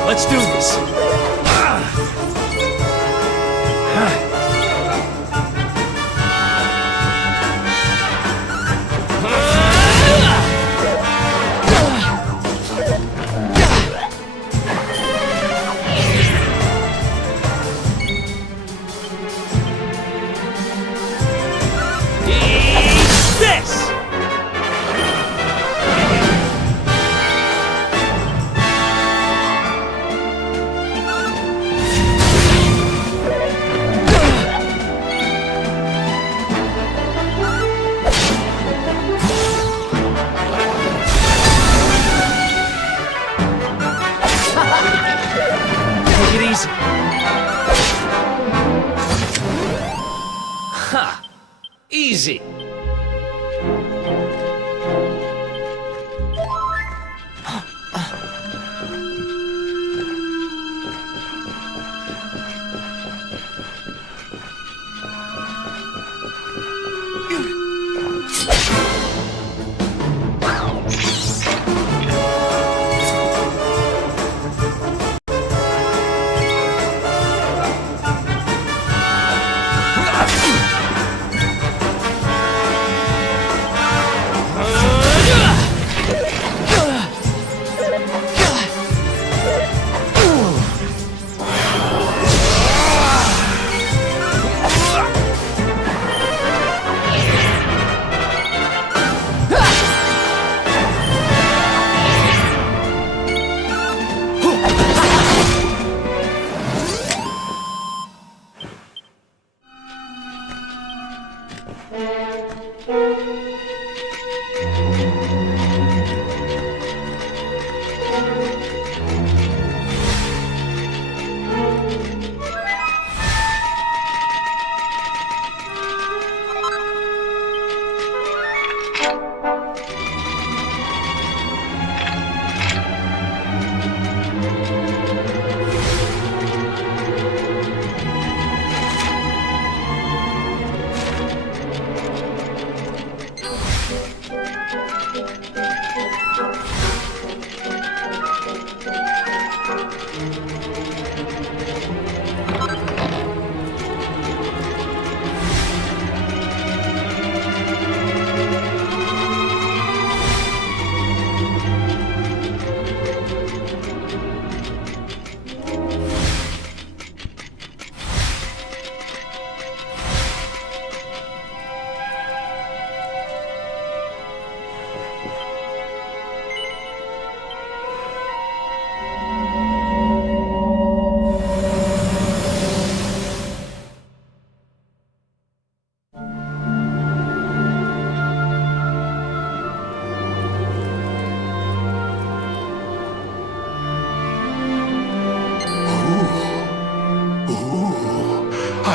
Let's do this. Easy.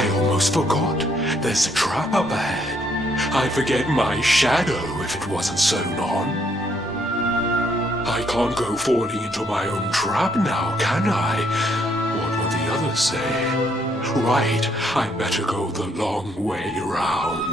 I almost forgot. There's a trap up ahead. I'd forget my shadow if it wasn't sewn on. I can't go falling into my own trap now, can I? What would the others say? Right, I'd better go the long way round.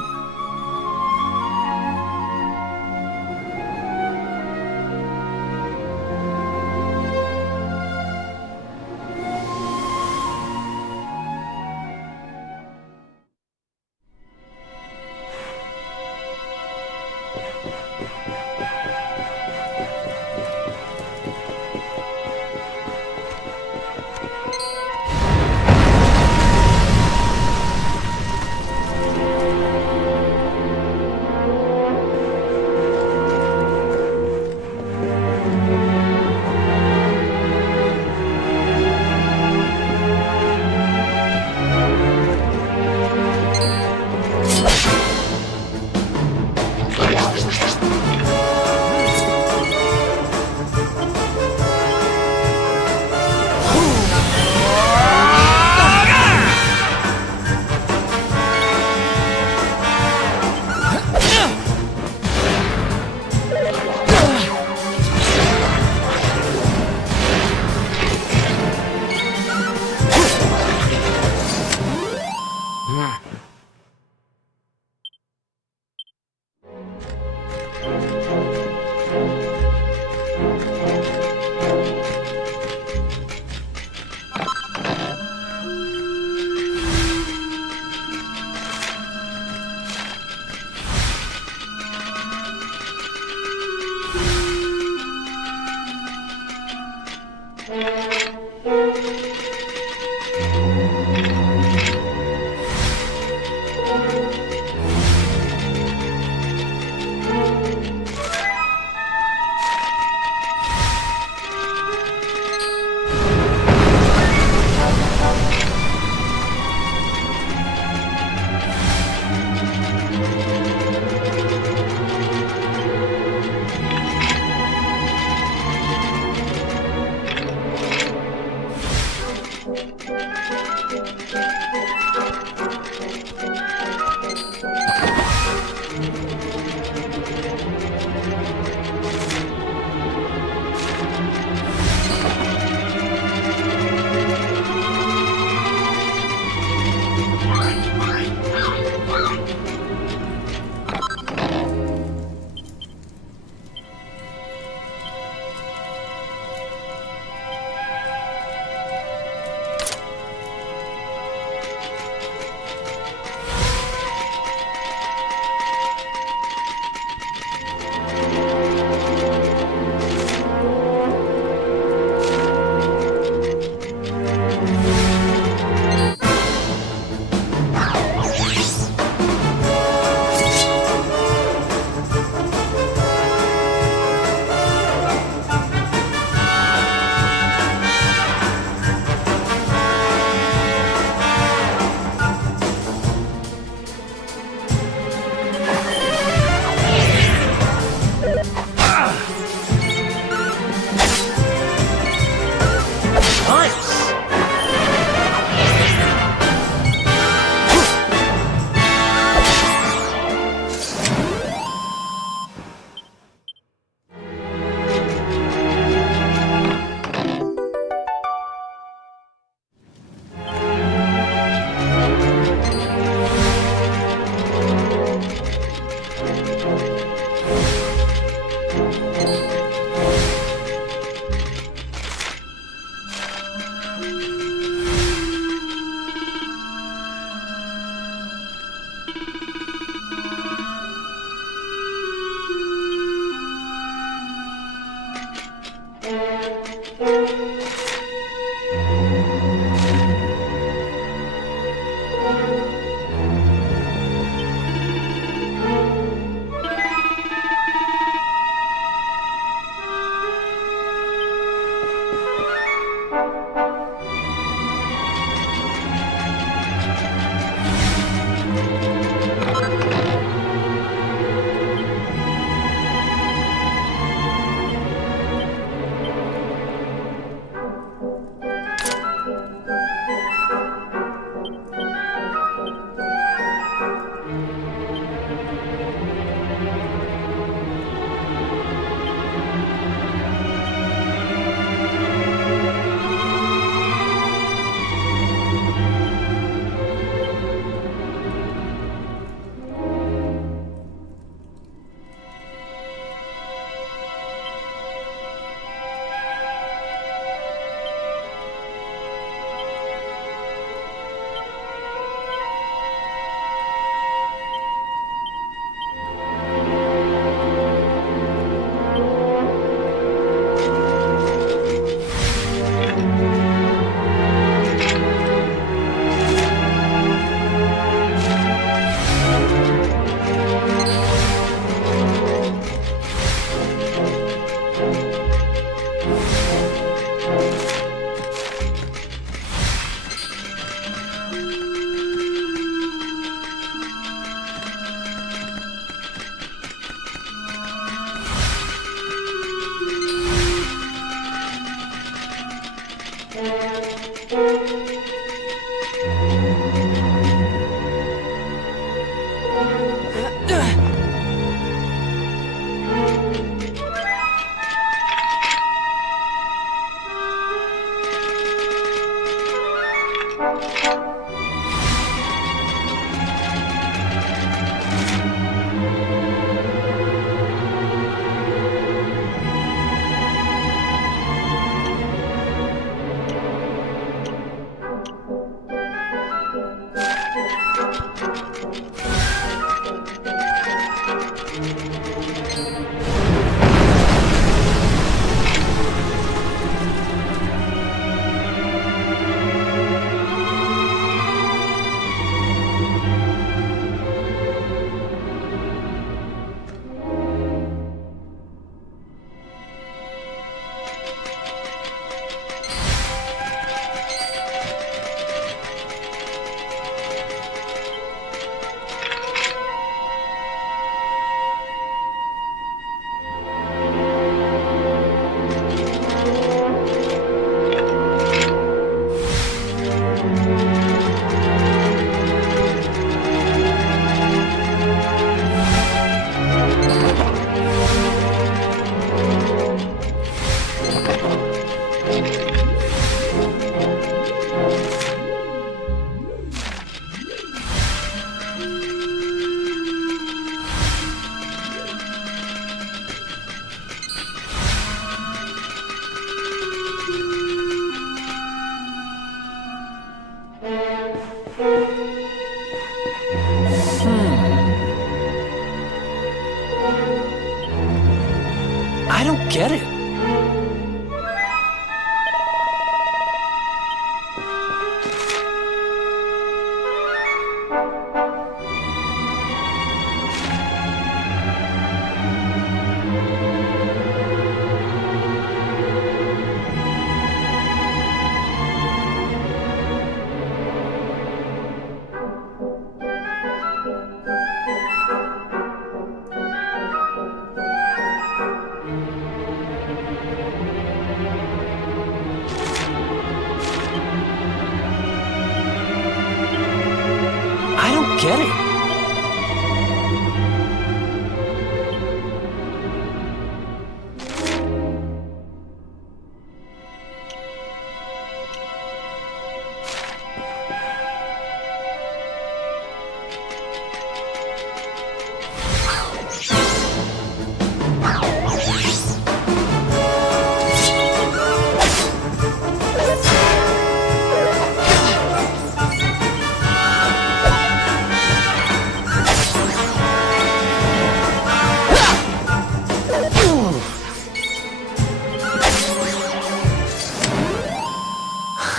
I don't get it. I don't get it.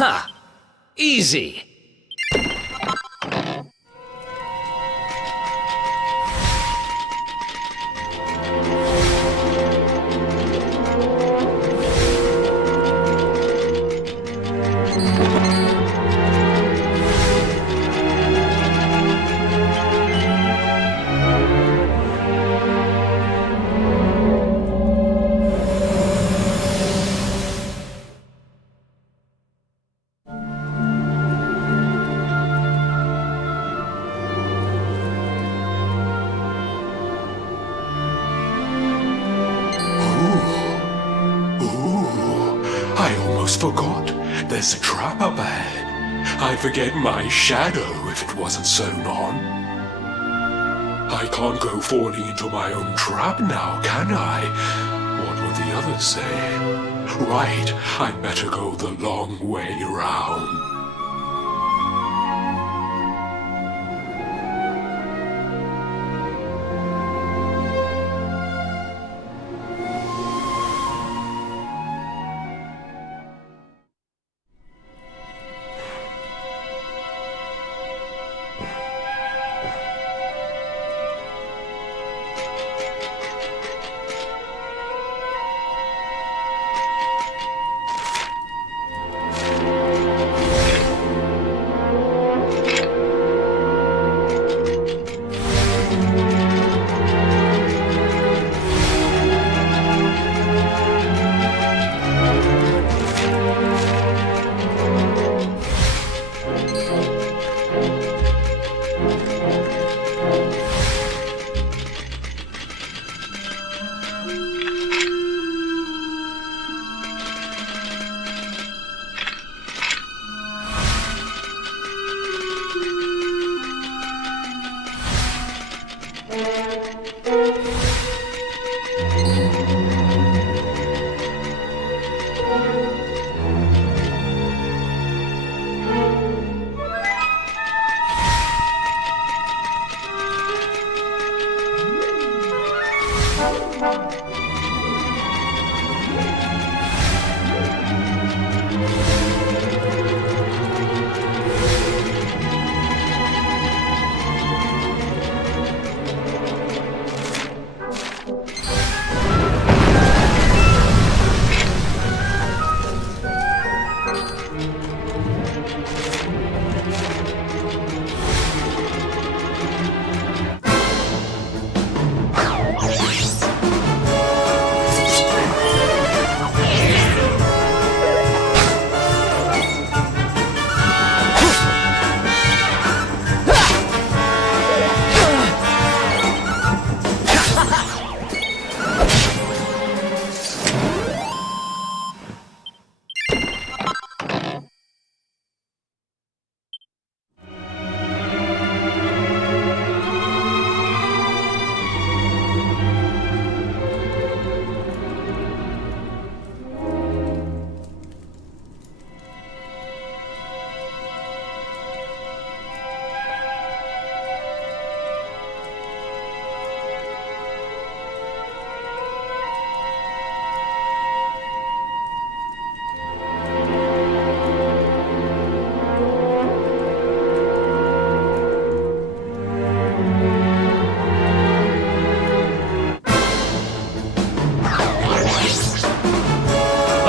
Ha! Easy! I almost forgot. There's a trap up ahead. I'd forget my shadow if it wasn't sewn on. I can't go falling into my own trap now, can I? What will the others say? Right, I'd better go the long way round.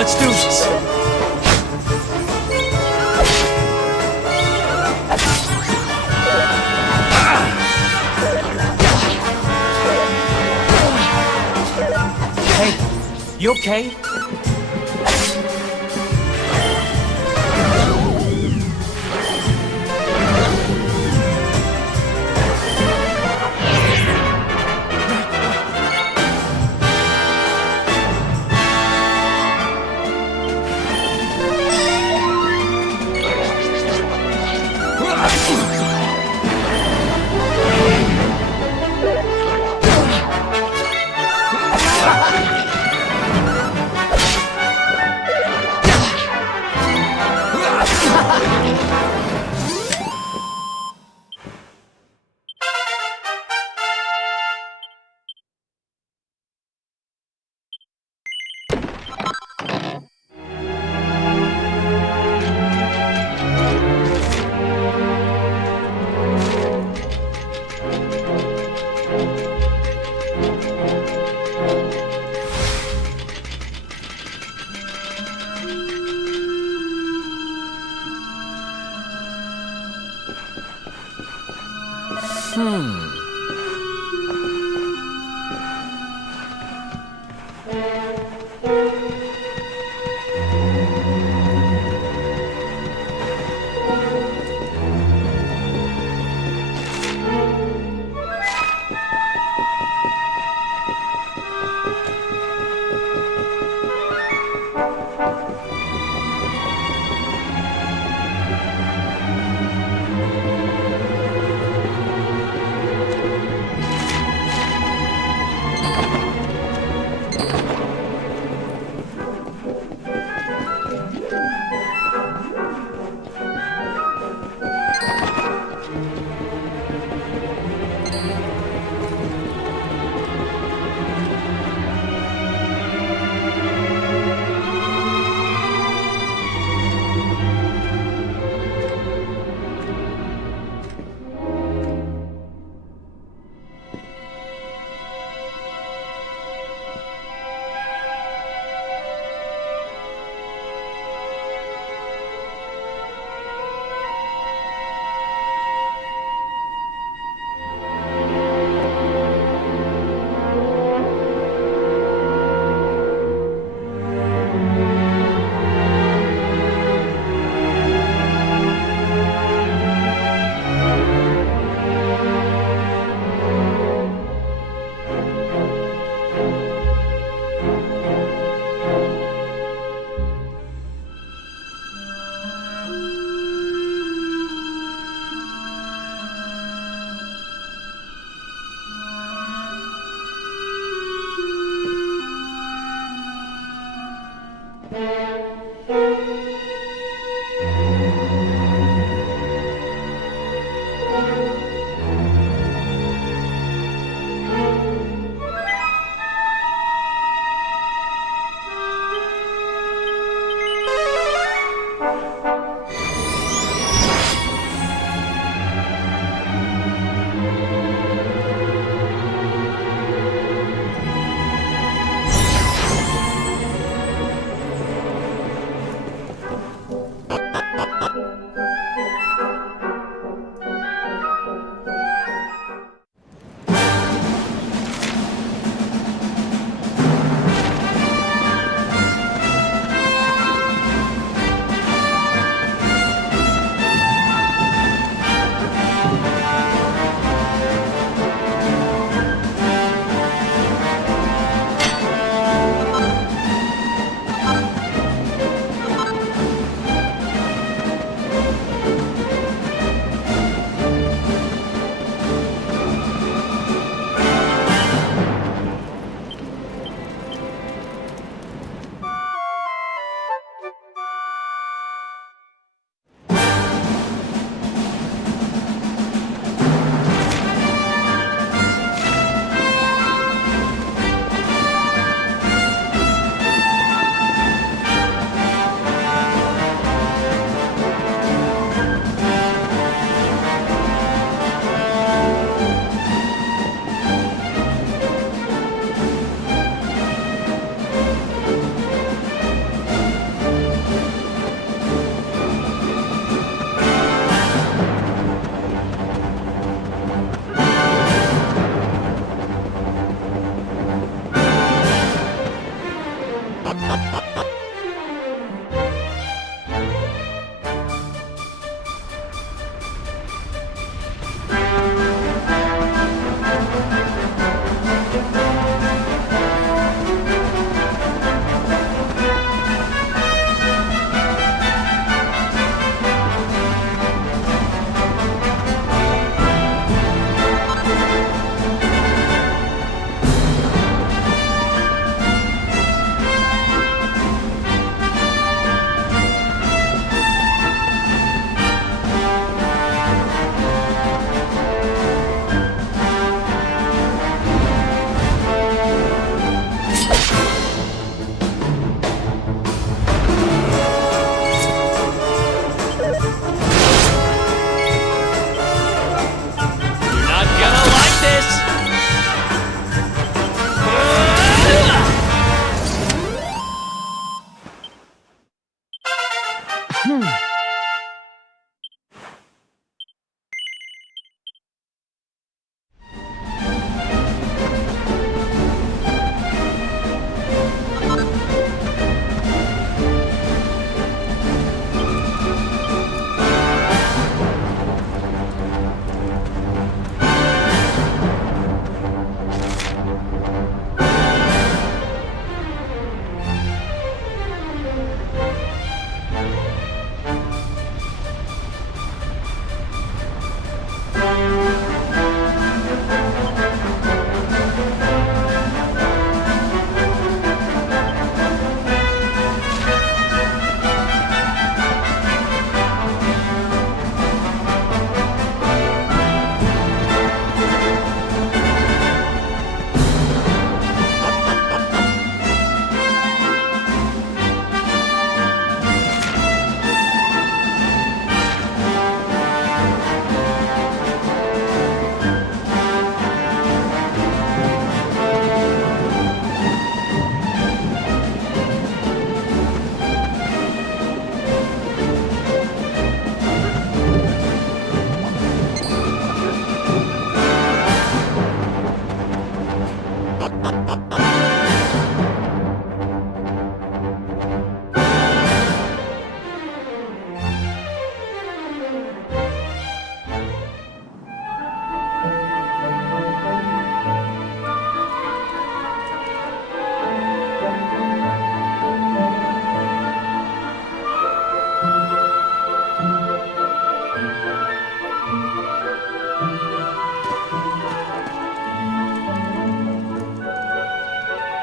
Let's do this! Hey, you okay?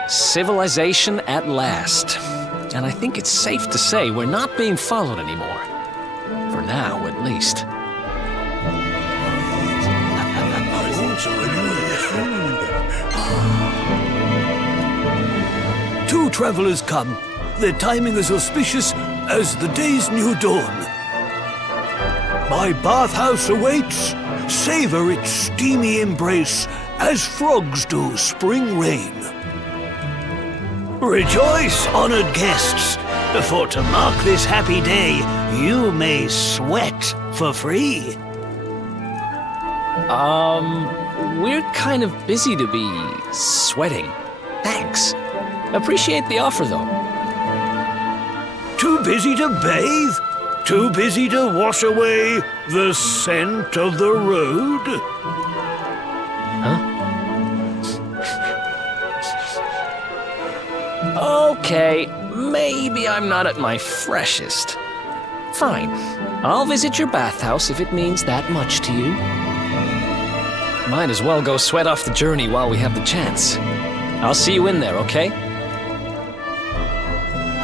Civilization at last. And I think it's safe to say we're not being followed anymore. For now, at least. Two travelers come. Their timing is auspicious as the day's new dawn. My bathhouse awaits. Savor its steamy embrace as frogs do spring rain. Rejoice, honored guests, for to mark this happy day, you may sweat for free. We're kind of busy to be sweating. Thanks. Appreciate the offer, though. Too busy to bathe? Too busy to wash away the scent of the road? Huh? Okay, maybe I'm not at my freshest. Fine. I'll visit your bathhouse if it means that much to you. Might as well go sweat off the journey while we have the chance. I'll see you in there, okay?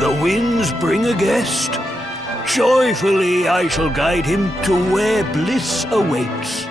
The winds bring a guest. Joyfully I shall guide him to where bliss awaits.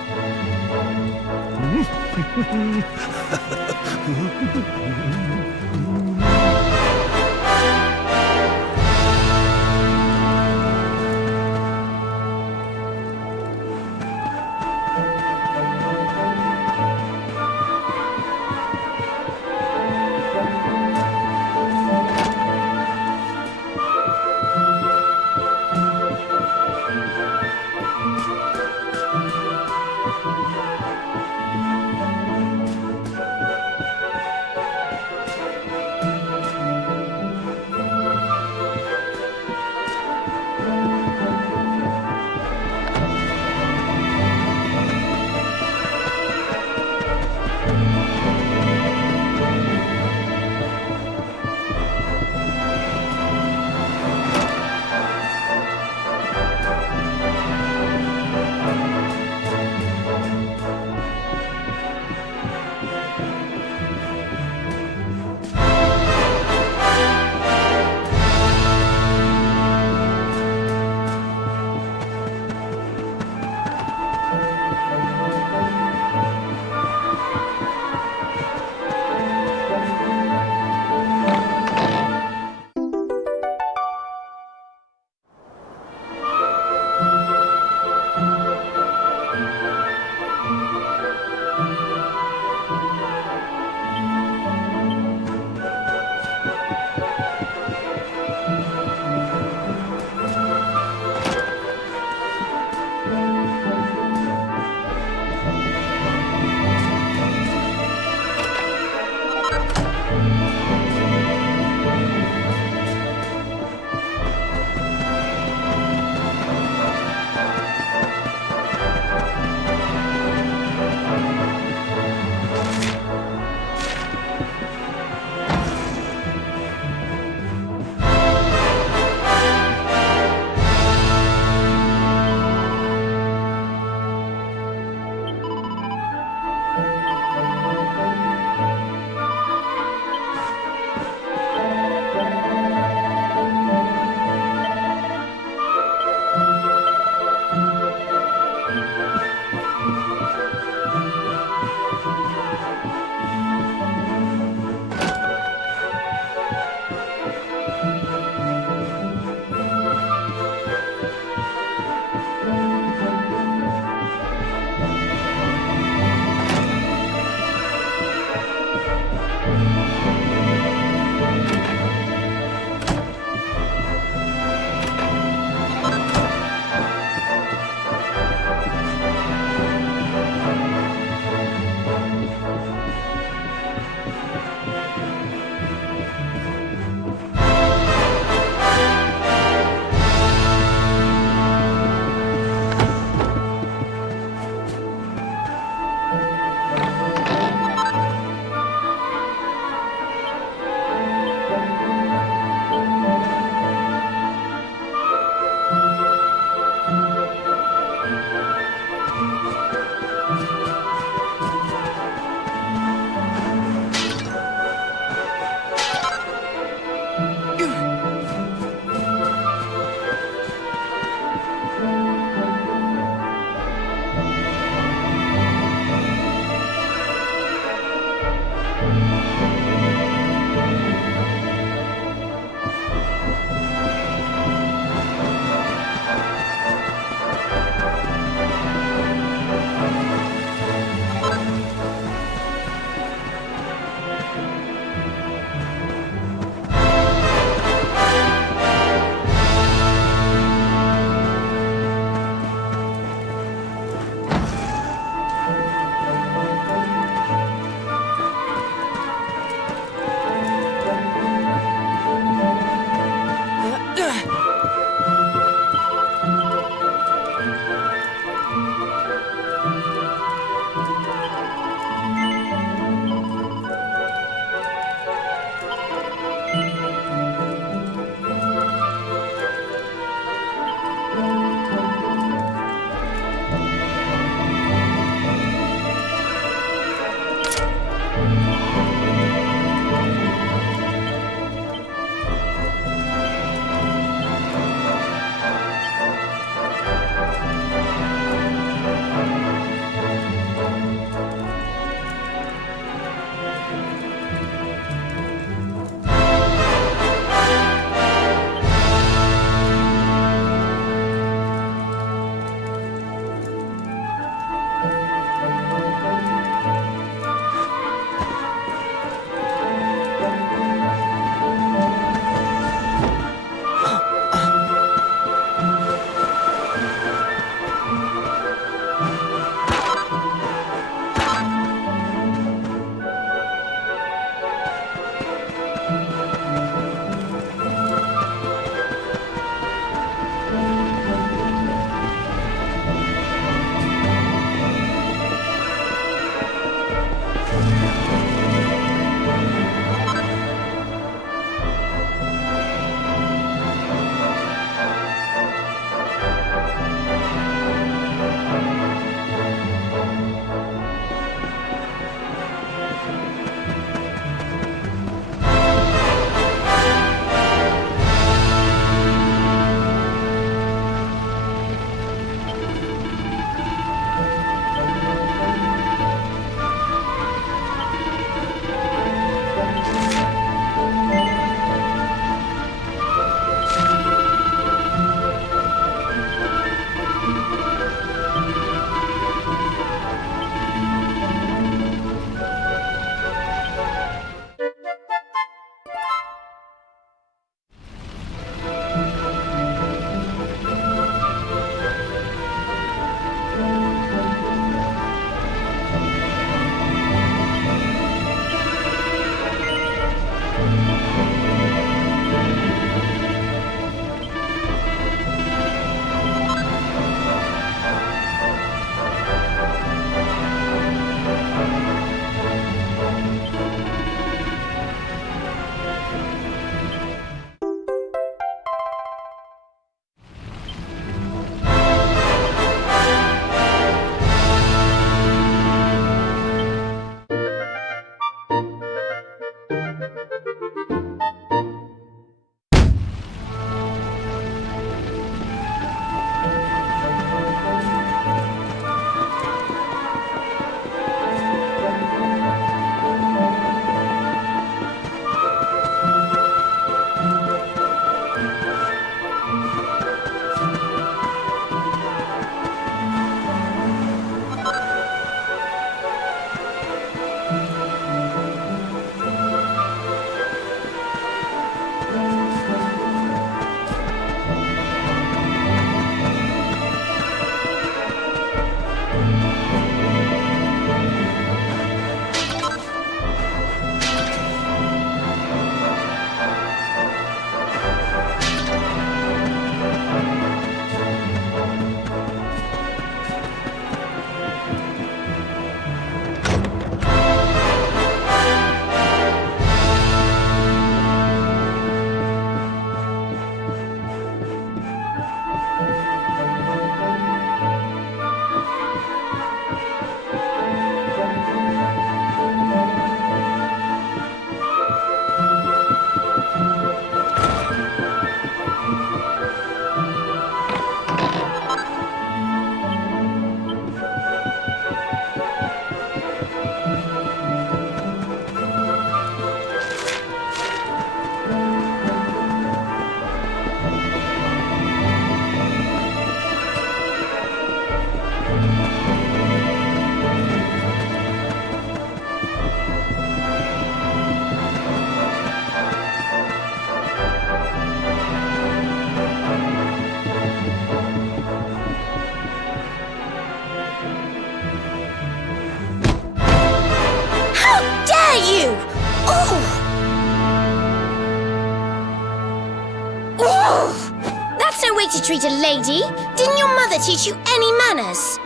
way to treat a lady. Didn't your mother teach you any manners?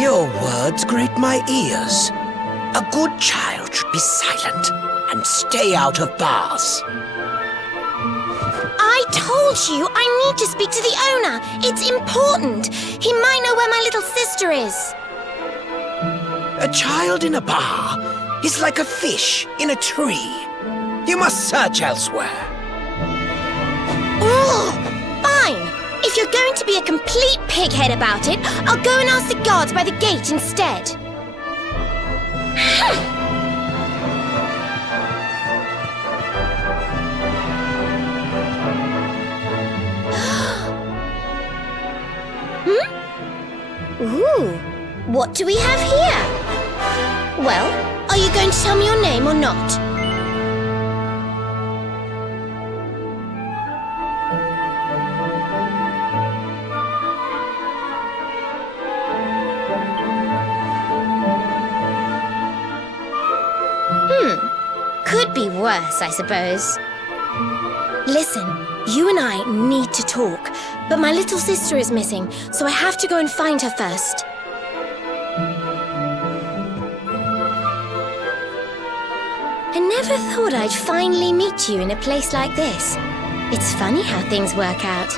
Your words grate my ears. A good child should be silent and stay out of bars. I told you I need to speak to the owner. It's important. He might know where my little sister is. A child in a bar is like a fish in a tree. You must search elsewhere. Oh, fine. If you're going to be a complete pighead about it, I'll go and ask the guards by the gate instead. Ooh, what do we have here? Well, are you going to tell me your name or not? Could be worse, I suppose. Listen, you and I need to talk, but my little sister is missing, so I have to go and find her first. I never thought I'd finally meet you in a place like this. It's funny how things work out.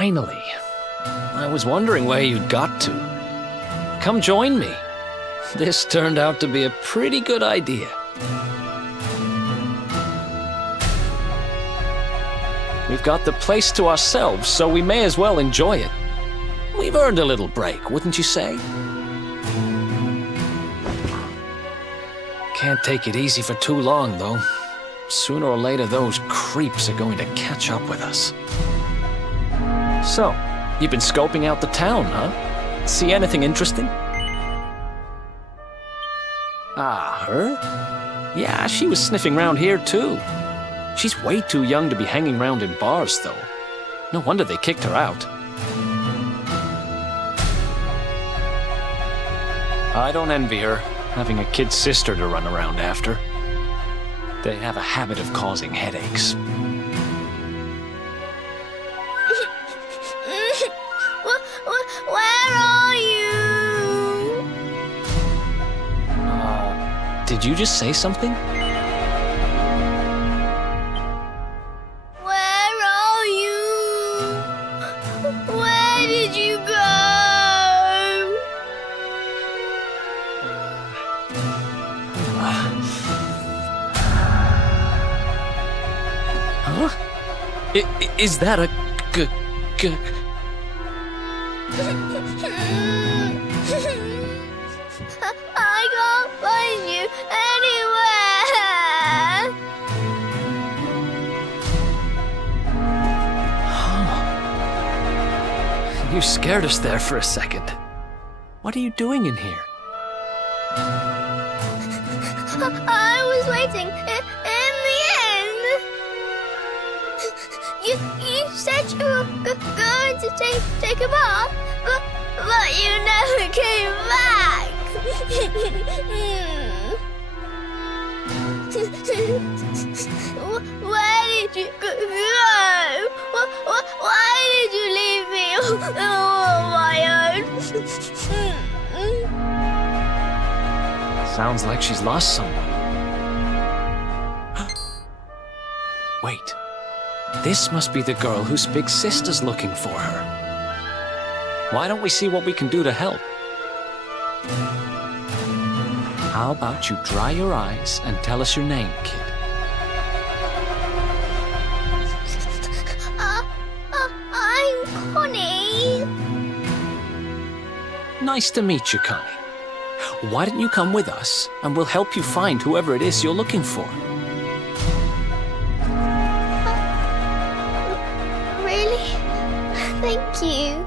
Finally. I was wondering where you'd got to. Come join me. This turned out to be a pretty good idea. We've got the place to ourselves, so we may as well enjoy it. We've earned a little break, wouldn't you say? Can't take it easy for too long, though. Sooner or later, those creeps are going to catch up with us. So, you've been scoping out the town, huh? See anything interesting? Ah, her? Yeah, she was sniffing round here too. She's way too young to be hanging around in bars, though. No wonder they kicked her out. I don't envy her, having a kid sister to run around after. They have a habit of causing headaches. Where are you? Did you just say something? Where are you? Where did you go? Huh? Is that a I can't find you anywhere. You scared us there for a second. What are you doing in here? I was waiting in the end. You said you were going to take a bath, but you never came back. Where did you go? Why did you leave me all on my own? Sounds like she's lost someone. Wait. This must be the girl whose big sister's looking for her. Why don't we see what we can do to help? How about you dry your eyes and tell us your name, kid? I'm Connie. Nice to meet you, Connie. Why don't you come with us, and we'll help you find whoever it is you're looking for. Really? Thank you.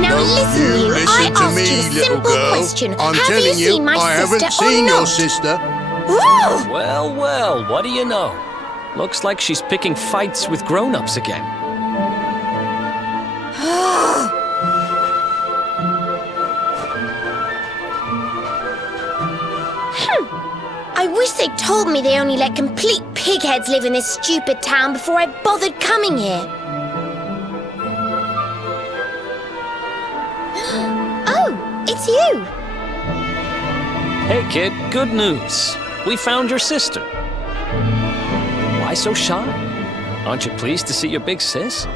Now listen, you. I asked you a simple question. I'm Have telling you seen my I haven't sister seen or your not? sister. Ooh! Well, well, what do you know? Looks like she's picking fights with grown-ups again. I wish they'd told me they only let complete pigheads live in this stupid town before I bothered coming here. Oh, it's you. Hey, kid, good news. We found your sister. Why so shy? Aren't you pleased to see your big sis?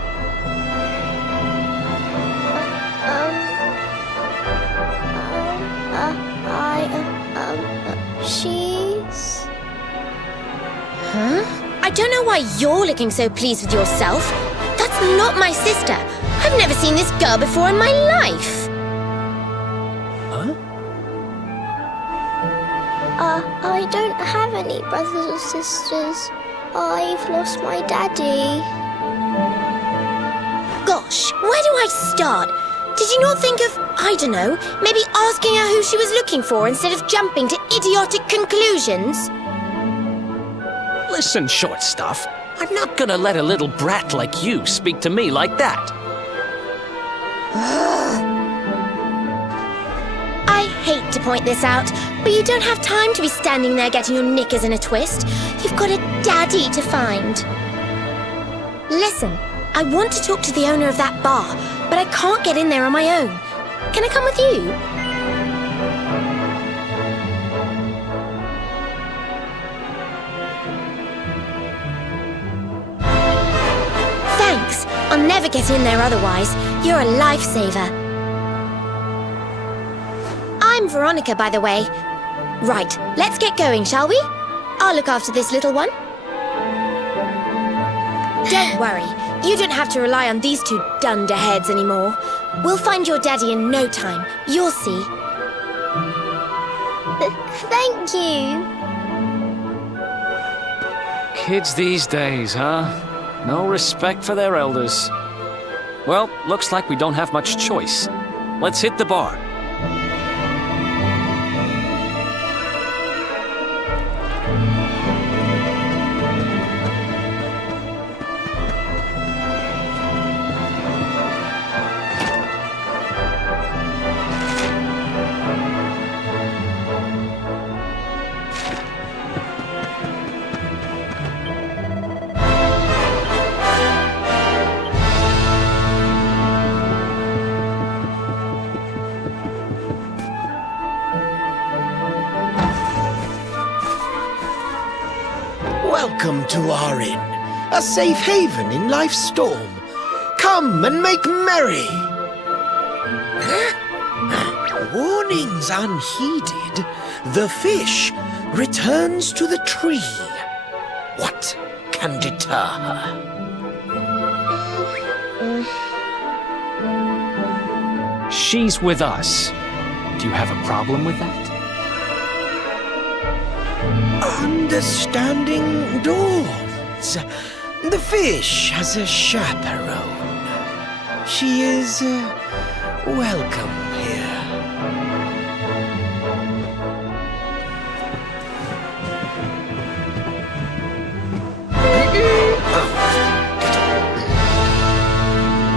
She's... Huh? I don't know why you're looking so pleased with yourself. That's not my sister. I've never seen this girl before in my life. Huh? I don't have any brothers or sisters. I've lost my daddy. Gosh, where do I start? Did you not think of, I don't know, maybe asking her who she was looking for instead of jumping to idiotic conclusions? Listen, short stuff. I'm not gonna let a little brat like you speak to me like that. I hate to point this out, but you don't have time to be standing there getting your knickers in a twist. You've got a daddy to find. Listen, I want to talk to the owner of that bar, but I can't get in there on my own. Can I come with you? Thanks. I'll never get in there otherwise. You're a lifesaver. I'm Veronica, by the way. Right, let's get going, shall we? I'll look after this little one. Don't worry. You don't have to rely on these two dunderheads anymore. We'll find your daddy in no time. You'll see. Thank you. Kids these days, huh? No respect for their elders. Well, looks like we don't have much choice. Let's hit the bar. Welcome to our inn, a safe haven in life's storm. Come and make merry. Warnings unheeded, the fish returns to the tree. What can deter her? She's with us. Do you have a problem with that? Understanding dawns. The fish has a chaperone. She is welcome here.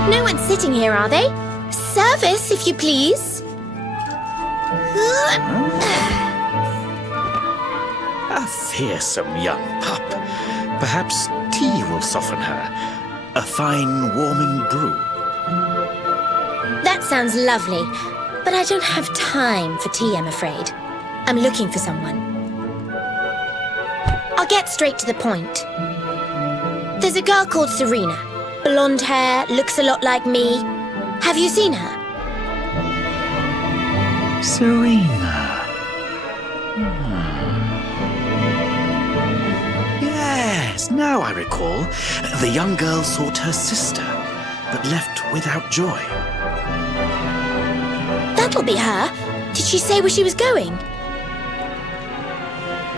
No one's sitting here, are they? Service, if you please. A fearsome young pup. Perhaps tea will soften her. A fine warming brew. That sounds lovely, but I don't have time for tea, I'm afraid. I'm looking for someone. I'll get straight to the point. There's a girl called Serena. Blonde hair, looks a lot like me. Have you seen her? Serena. Yes, now I recall. The young girl sought her sister, but left without joy. That'll be her. Did she say where she was going?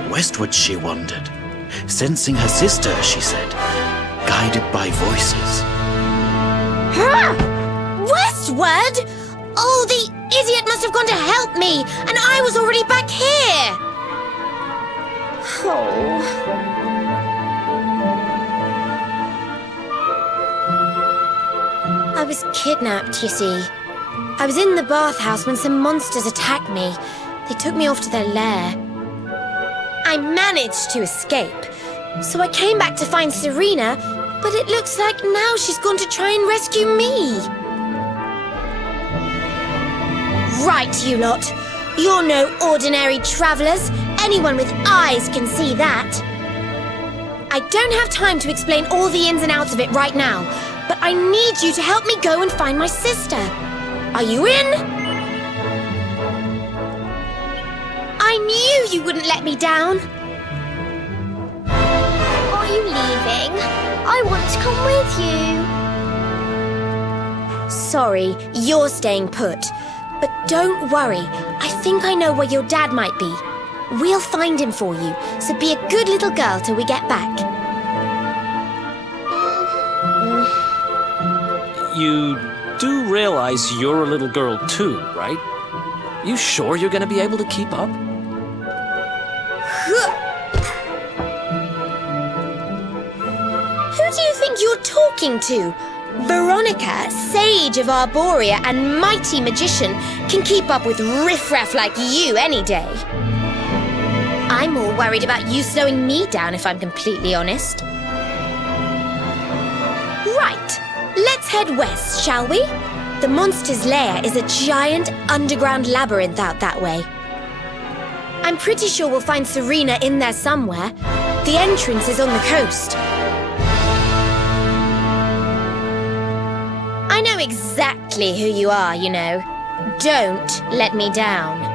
Westward she wandered, sensing her sister, she said, guided by voices. Westward? Oh, the idiot must have gone to help me, and I was already back here. Oh. I was kidnapped, you see. I was in the bathhouse when some monsters attacked me. They took me off to their lair. I managed to escape, so I came back to find Serena, but it looks like now she's gone to try and rescue me. Right, you lot. You're no ordinary travellers. Anyone with eyes can see that. I don't have time to explain all the ins and outs of it right now, but I need you to help me go and find my sister. Are you in? I knew you wouldn't let me down. Are you leaving? I want to come with you. Sorry, you're staying put. But don't worry, I think I know where your dad might be. We'll find him for you, so be a good little girl till we get back. You do realize you're a little girl too, right? You sure you're gonna be able to keep up? Who do you think you're talking to? Veronica, sage of Arborea and mighty magician, can keep up with riffraff like you any day. I'm more worried about you slowing me down, if I'm completely honest. Right, let's head west, shall we? The monster's lair is a giant underground labyrinth out that way. I'm pretty sure we'll find Serena in there somewhere. The entrance is on the coast. I know exactly who you are, you know. Don't let me down.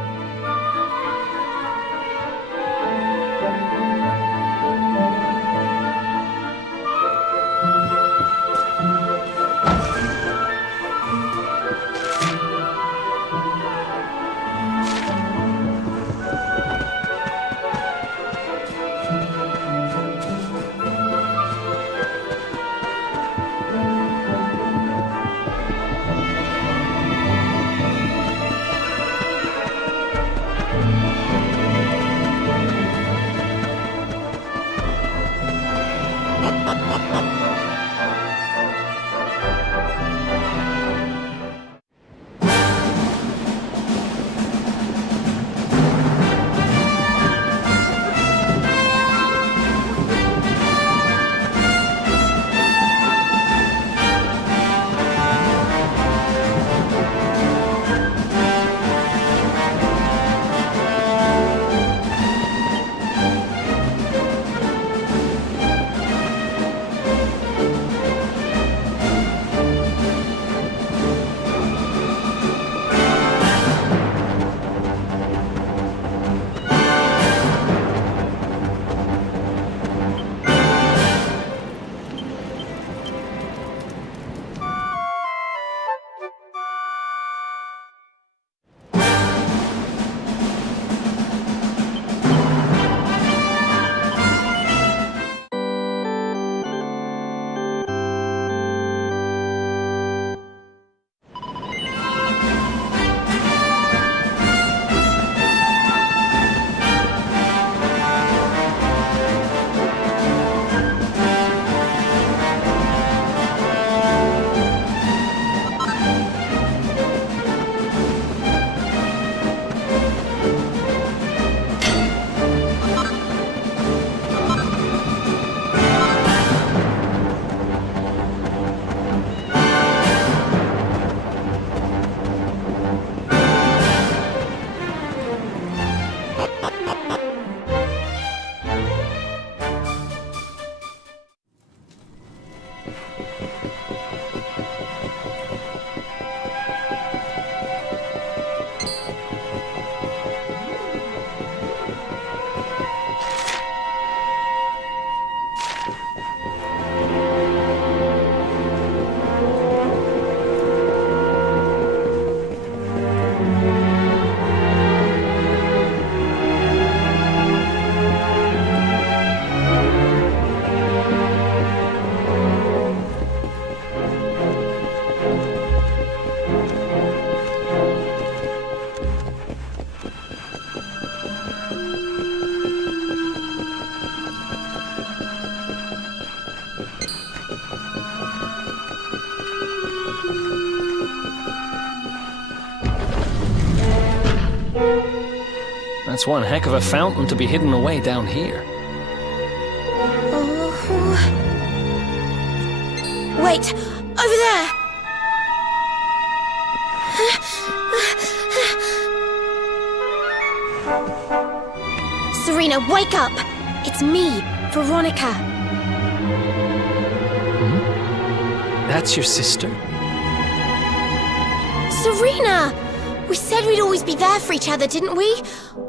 That's one heck of a fountain to be hidden away down here. Wait, over there! Serena, wake up! It's me, Veronica. That's your sister? Serena! We said we'd always be there for each other, didn't we?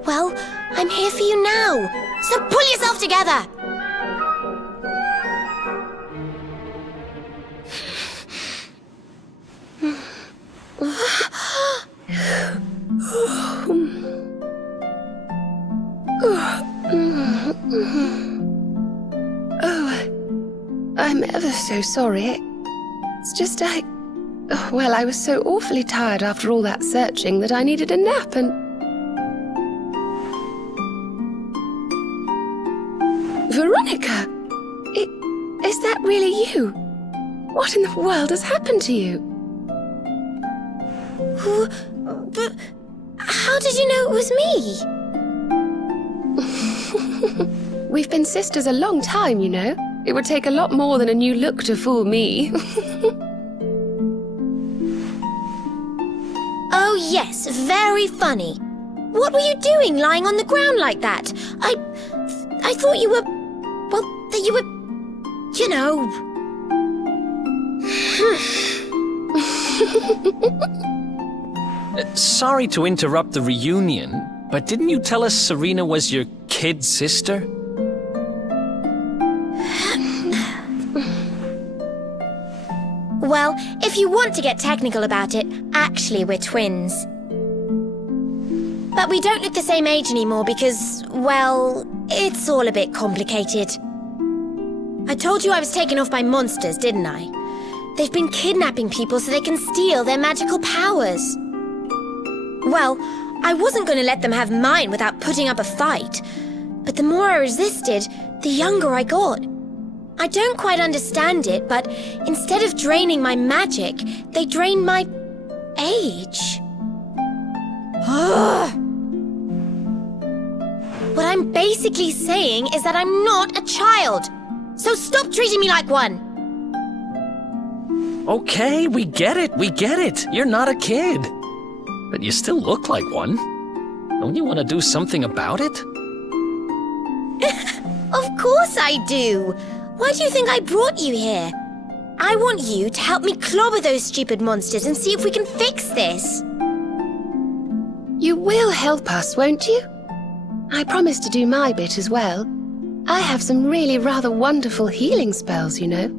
Well, I'm here for you now. So pull yourself together! I'm ever so sorry. It's just well, I was so awfully tired after all that searching that I needed a nap and... Veronica! Is that really you? What in the world has happened to you? But how did you know it was me? We've been sisters a long time, you know. It would take a lot more than a new look to fool me. Oh yes, very funny. What were you doing lying on the ground like that? I thought you were... well, that you were... you know... Sorry to interrupt the reunion, but didn't you tell us Serena was your kid sister? Well, if you want to get technical about it, actually we're twins. But we don't look the same age anymore because, well, it's all a bit complicated. I told you I was taken off by monsters, didn't I? They've been kidnapping people so they can steal their magical powers. Well, I wasn't going to let them have mine without putting up a fight. But the more I resisted, the younger I got. I don't quite understand it, but instead of draining my magic, they drain my age. What I'm basically saying is that I'm not a child. So stop treating me like one. Okay, we get it. You're not a kid. But you still look like one. Don't you want to do something about it? Of course I do. Why do you think I brought you here? I want you to help me clobber those stupid monsters and see if we can fix this. You will help us, won't you? I promise to do my bit as well. I have some really rather wonderful healing spells, you know.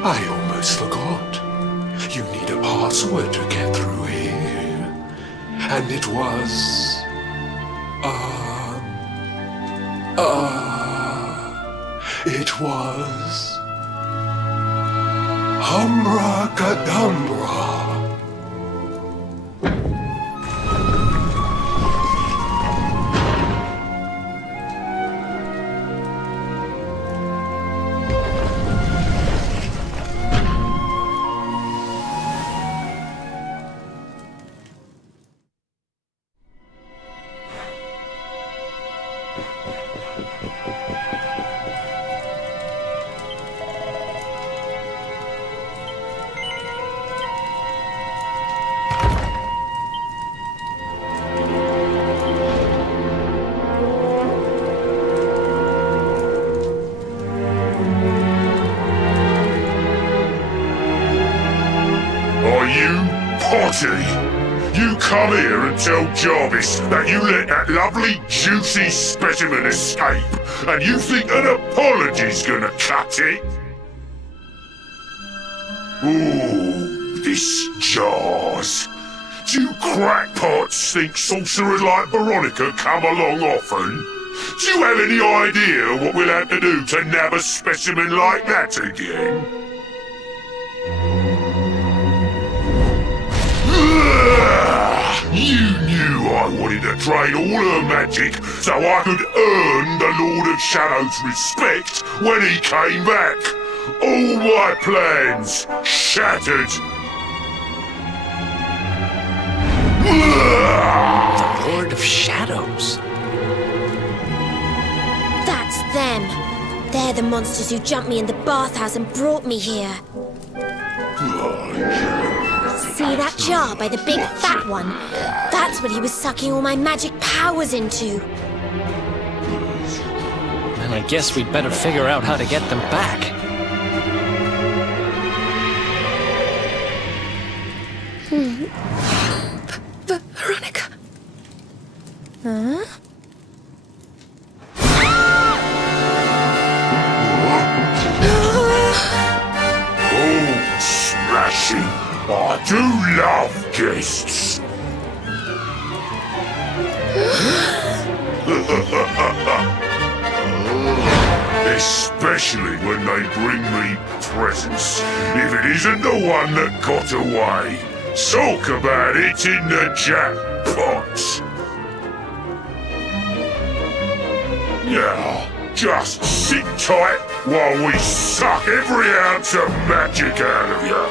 I almost forgot. You need a password to get through here. And it was... it was... Humbracadabra. Potty! You come here and tell Jarvis that you let that lovely, juicy specimen escape, and you think an apology's gonna cut it? Ooh, this jars. Do you crackpots think sorcerers like Veronica come along often? Do you have any idea what we'll have to do to nab a specimen like that again? You knew I wanted to trade all her magic so I could earn the Lord of Shadow's respect when he came back. All my plans shattered. The Lord of Shadows. That's them. They're the monsters who jumped me in the bathhouse and brought me here. See that jar by the big fat one? That's what he was sucking all my magic powers into. And I guess we'd better figure out how to get them back. Veronica. Huh? Oh, smashing! I do love guests! Especially when they bring me presents, if it isn't the one that got away. Talk about it in the jackpot! Now, just sit tight while we suck every ounce of magic out of you.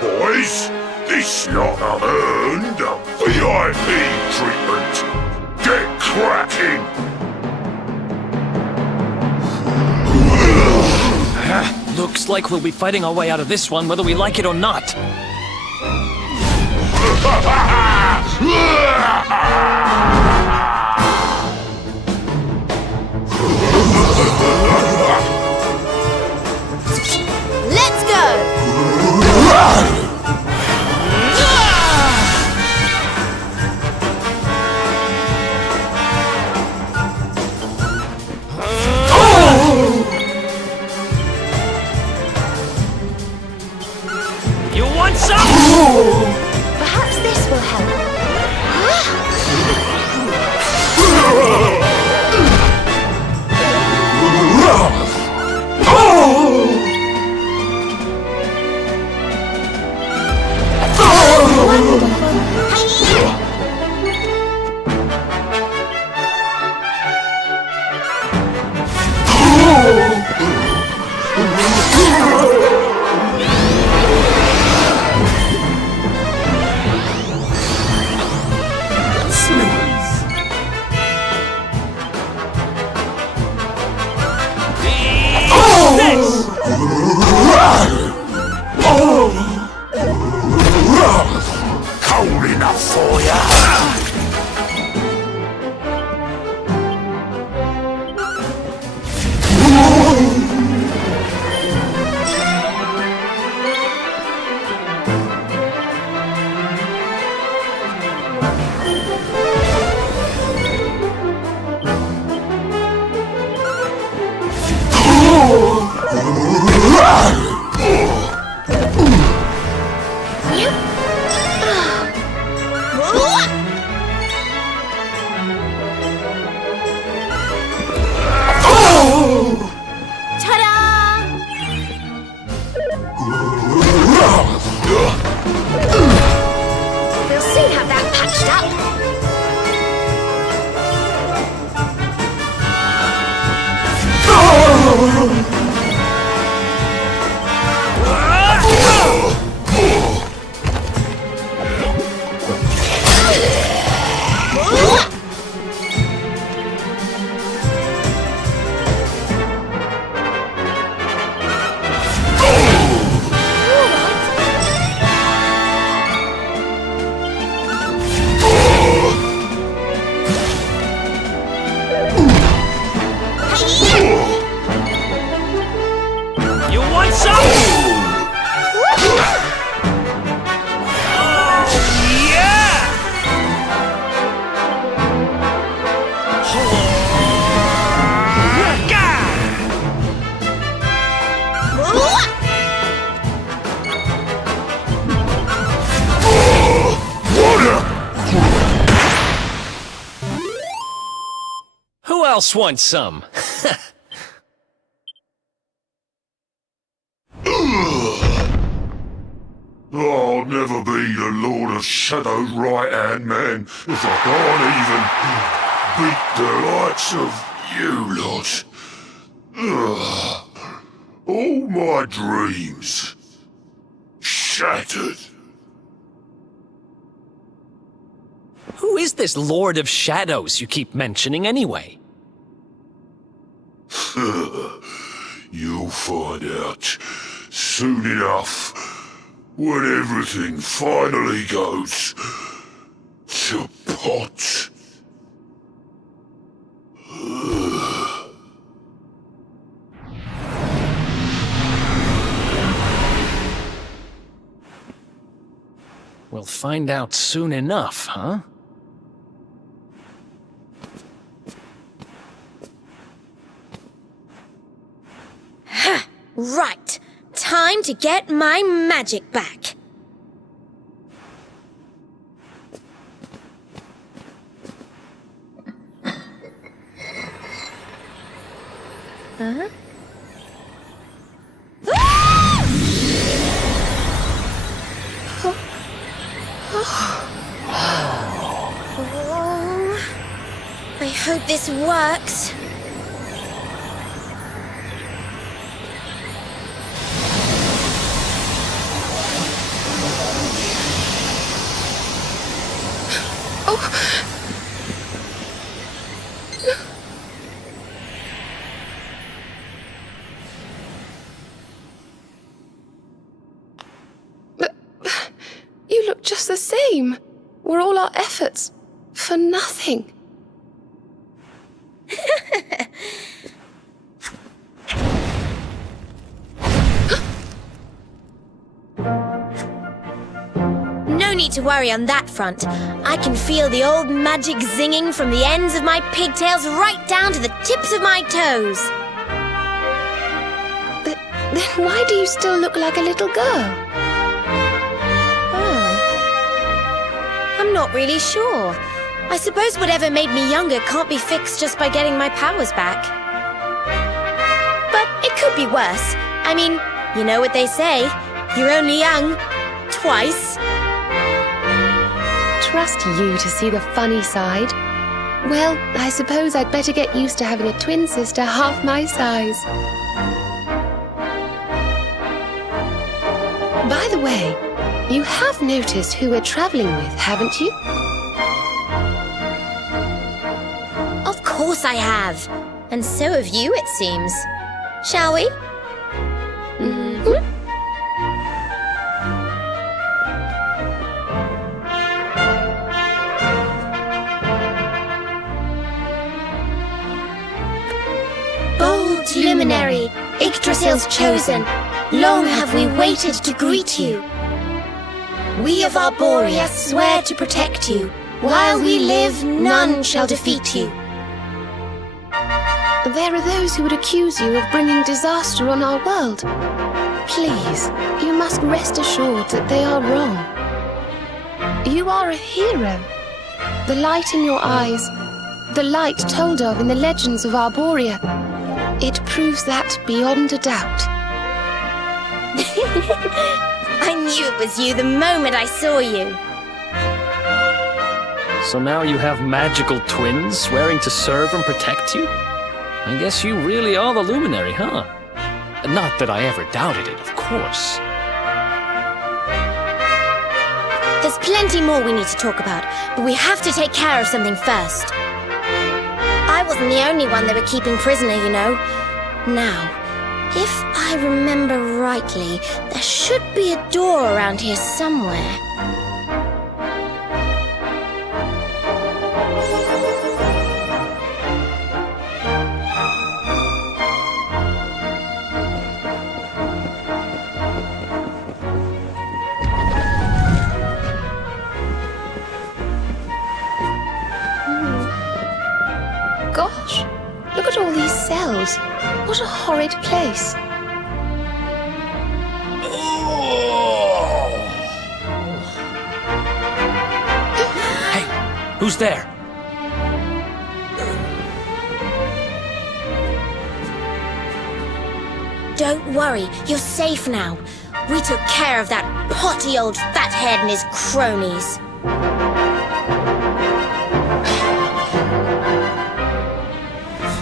Boys, this lot earned a VIP treatment. Get cracking! Looks like we'll be fighting our way out of this one whether we like it or not. Let's go! You want some? Perhaps this will help. else wants some? I'll never be the Lord of Shadow's right-hand man if I can't even beat the likes of you lot. Ugh. All my dreams shattered. Who is this Lord of Shadows you keep mentioning anyway? You'll find out soon enough when everything finally goes to pot. We'll find out soon enough, huh? Right. Time to get my magic back. Huh? Oh, I hope this works. You look just the same. Were all our efforts for nothing? No need to worry on that front. I can feel the old magic zinging from the ends of my pigtails right down to the tips of my toes. Then why do you still look like a little girl? I'm not really sure. I suppose whatever made me younger can't be fixed just by getting my powers back. But it could be worse. I mean, you know what they say. You're only young. Twice. Trust you to see the funny side. Well, I suppose I'd better get used to having a twin sister half my size. By the way, you have noticed who we're traveling with, haven't you? Of course I have. And so have you, it seems. Shall we? Mm-hmm. Bold luminary, Yggdrasil's chosen, long have we waited to greet you. We of Arborea swear to protect you. While we live, none shall defeat you. There are those who would accuse you of bringing disaster on our world. Please, you must rest assured that they are wrong. You are a hero. The light in your eyes, the light told of in the legends of Arborea, it proves that beyond a doubt. I knew it was you the moment I saw you. So now you have magical twins swearing to serve and protect you? I guess you really are the Luminary, huh? Not that I ever doubted it, of course. There's plenty more we need to talk about, but we have to take care of something first. I wasn't the only one they were keeping prisoner, you know. Now, if I remember rightly, there should be a door around here somewhere. Gosh, look at all these cells. What a horrid place. Hey, who's there? Don't worry, you're safe now. We took care of that potty old fathead and his cronies.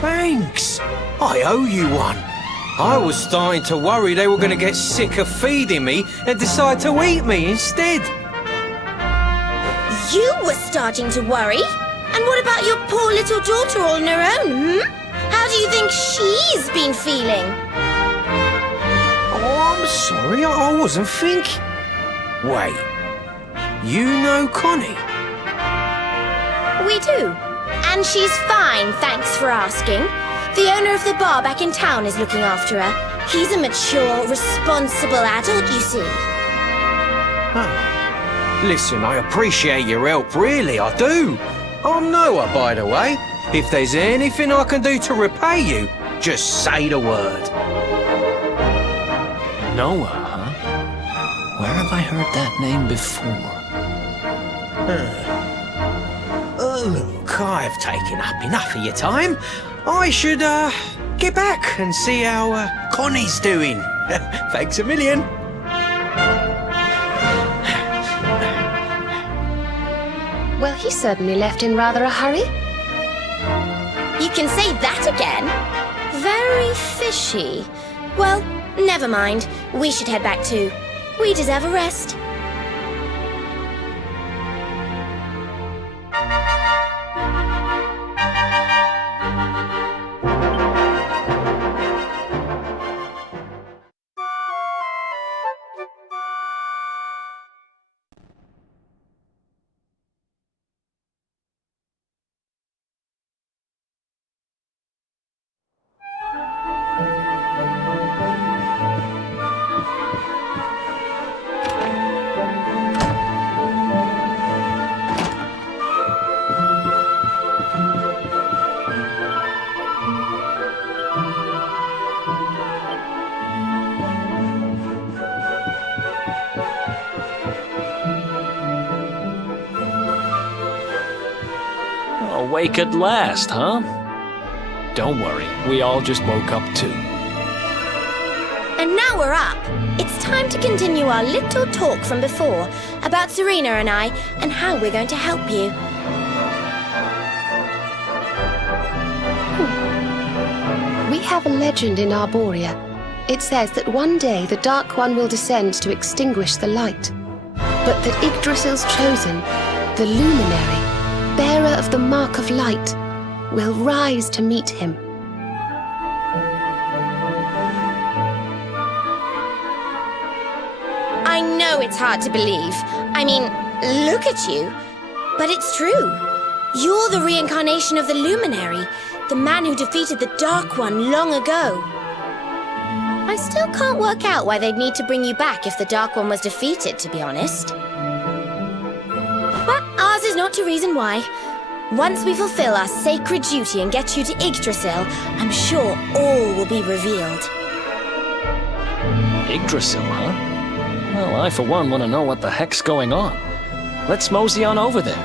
Thanks. I owe you one. I was starting to worry they were going to get sick of feeding me and decide to eat me instead. You were starting to worry? And what about your poor little daughter all on her own, How do you think she's been feeling? Oh, I'm sorry, I wasn't thinking. Wait, you know Connie? We do. And she's fine, thanks for asking. The owner of the bar back in town is looking after her. He's a mature, responsible adult, you see. Oh. Listen, I appreciate your help, really, I do. I'm Noah, by the way. If there's anything I can do to repay you, just say the word. Noah, huh? Where have I heard that name before? Look, I've taken up enough of your time. I should, get back and see how, Connie's doing. Thanks a million. Well, he certainly left in rather a hurry. You can say that again? Very fishy. Well, never mind. We should head back too. We deserve a rest. Awake at last, huh? Don't worry, we all just woke up too. And now we're up. It's time to continue our little talk from before about Serena and I and how we're going to help you. We have a legend in Arborea. It says that one day the Dark One will descend to extinguish the light, but that Yggdrasil's chosen, the Luminary, bearer of the Mark of Light, will rise to meet him. I know it's hard to believe. I mean, look at you. But it's true. You're the reincarnation of the Luminary, the man who defeated the Dark One long ago. I still can't work out why they'd need to bring you back if the Dark One was defeated, to be honest. But ours is not to reason why. Once we fulfill our sacred duty and get you to Yggdrasil, I'm sure all will be revealed. Yggdrasil, huh? Well, I for one want to know what the heck's going on. Let's mosey on over there.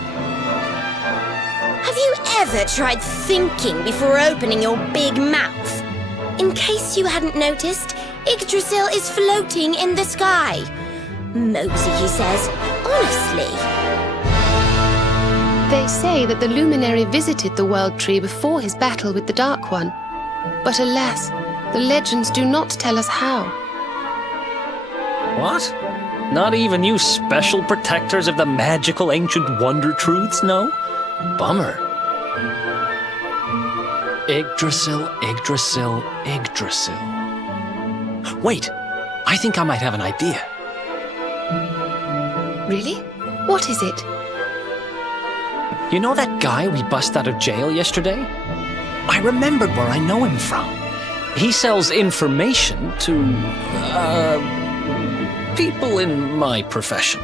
Have you ever tried thinking before opening your big mouth? In case you hadn't noticed, Yggdrasil is floating in the sky. Mosey, he says. Honestly. They say that the Luminary visited the World Tree before his battle with the Dark One. But alas, the legends do not tell us how. What? Not even you special protectors of the magical ancient wonder truths know? Bummer. Yggdrasil, Yggdrasil, Yggdrasil. Wait, I think I might have an idea. Really? What is it? You know that guy we bust out of jail yesterday? I remembered where I know him from. He sells information to, people in my profession.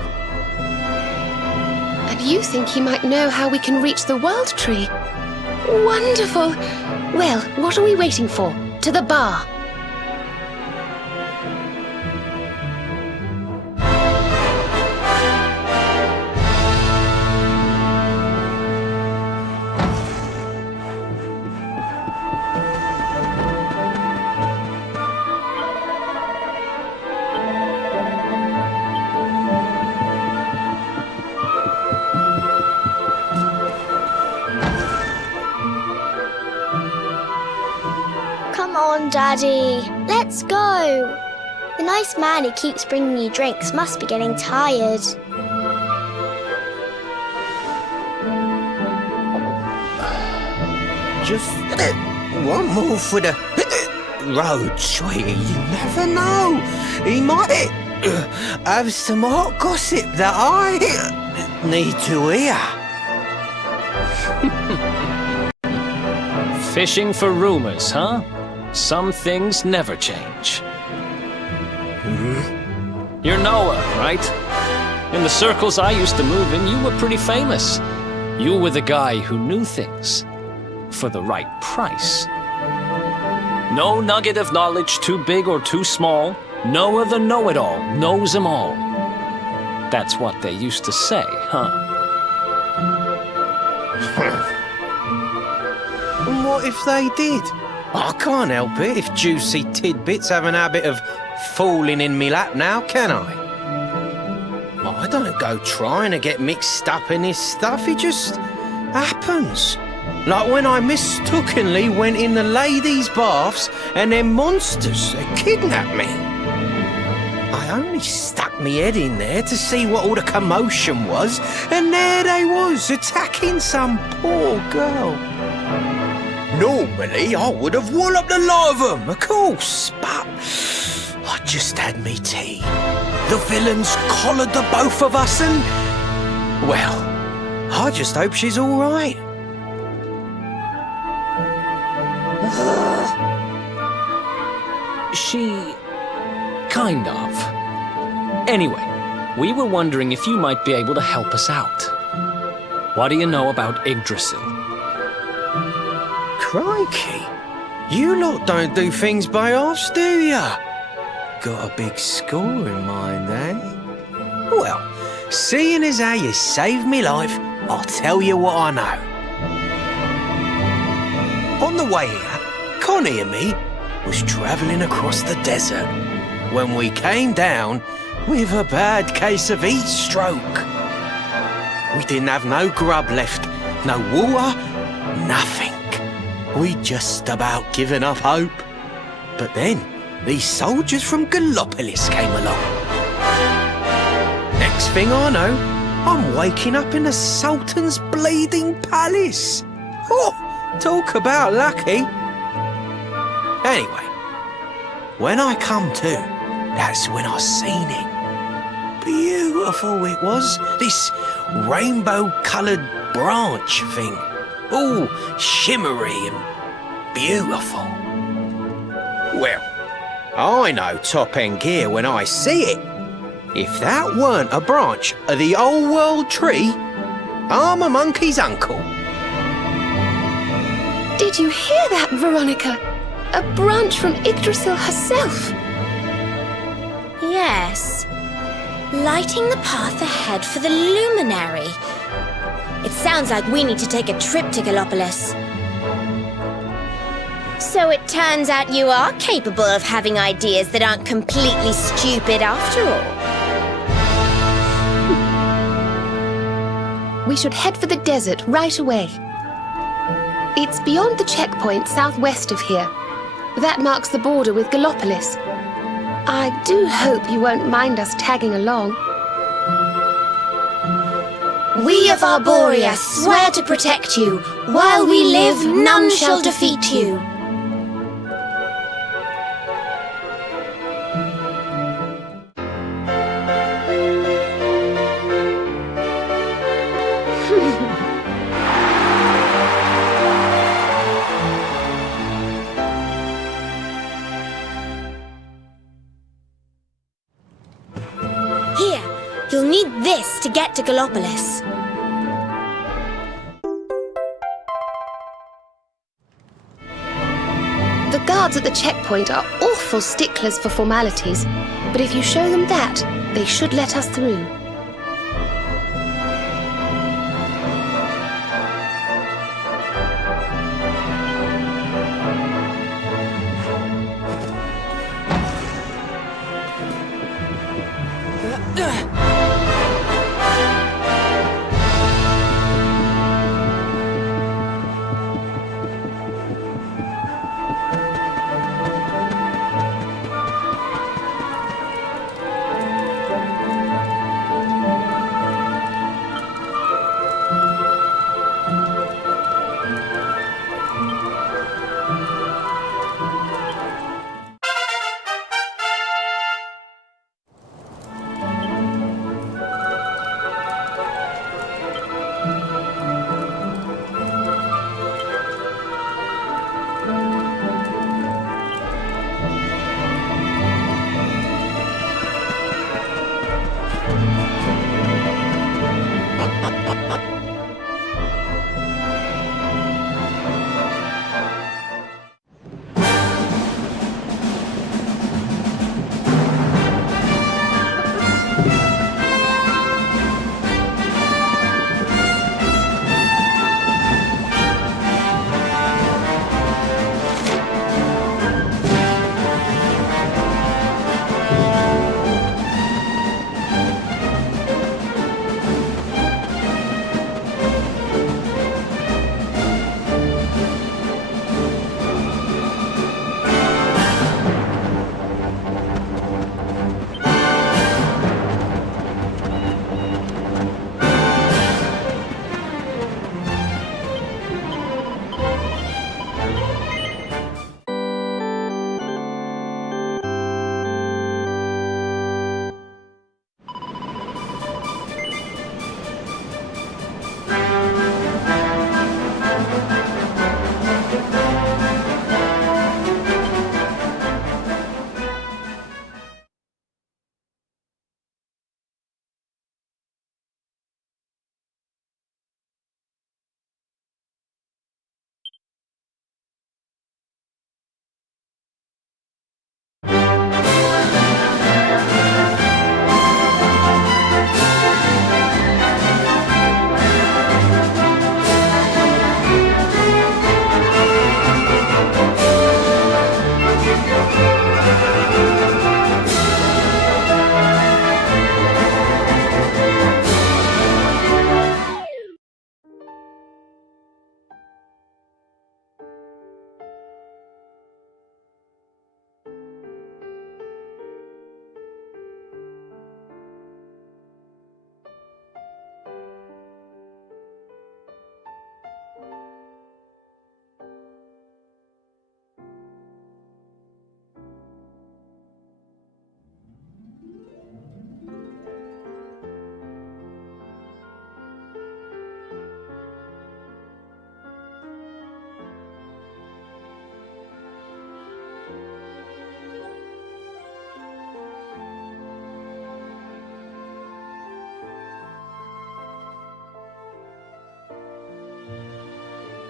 And you think he might know how we can reach the World Tree? Wonderful! Well, what are we waiting for? To the bar! on, Daddy. Let's go. The nice man who keeps bringing you drinks must be getting tired. Just one more for the road, sweetie. You never know. He might have some hot gossip that I need to hear. Fishing for rumors, huh? Some things never change. You're Noah, right? In the circles I used to move in, you were pretty famous. You were the guy who knew things. For the right price. No nugget of knowledge too big or too small. Noah the know-it-all knows them all. That's what they used to say, huh? And what if they did? I can't help it if juicy tidbits have an habit of falling in me lap now, can I? I don't go trying to get mixed up in this stuff, it just happens. Like when I mistakenly went in the ladies' baths and them monsters kidnapped me. I only stuck me head in there to see what all the commotion was, and there they was, attacking some poor girl. Normally, I would have walloped the lot of them, of course, but I just had me tea. The villains collared the both of us and... well, I just hope she's all right. She... kind of. Anyway, we were wondering if you might be able to help us out. What do you know about Yggdrasil? Crikey, you lot don't do things by halves, do ya? Got a big score in mind, eh? Well, seeing as how you saved me life, I'll tell you what I know. On the way here, Connie and me was travelling across the desert when we came down with a bad case of heat stroke. We didn't have no grub left, no water, nothing. We'd just about given up hope. But then, these soldiers from Gallopolis came along. Next thing I know, I'm waking up in the Sultan's bleeding palace. Oh, talk about lucky. Anyway, when I come to, that's when I seen it. Beautiful it was, this rainbow-coloured branch thing. All shimmery and beautiful. Well, I know top-end gear when I see it. If that weren't a branch of the old world tree, I'm a monkey's uncle. Did you hear that, Veronica? A branch from Yggdrasil herself. Yes. Lighting the path ahead for the luminary. It sounds like we need to take a trip to Gallopolis. So it turns out you are capable of having ideas that aren't completely stupid after all. We should head for the desert right away. It's beyond the checkpoint southwest of here. That marks the border with Gallopolis. I do hope you won't mind us tagging along. We of Arborea swear to protect you. While we live, none shall defeat you. Here, you'll need this to get to Gallopolis. The guards at the checkpoint are awful sticklers for formalities, but if you show them that, they should let us through.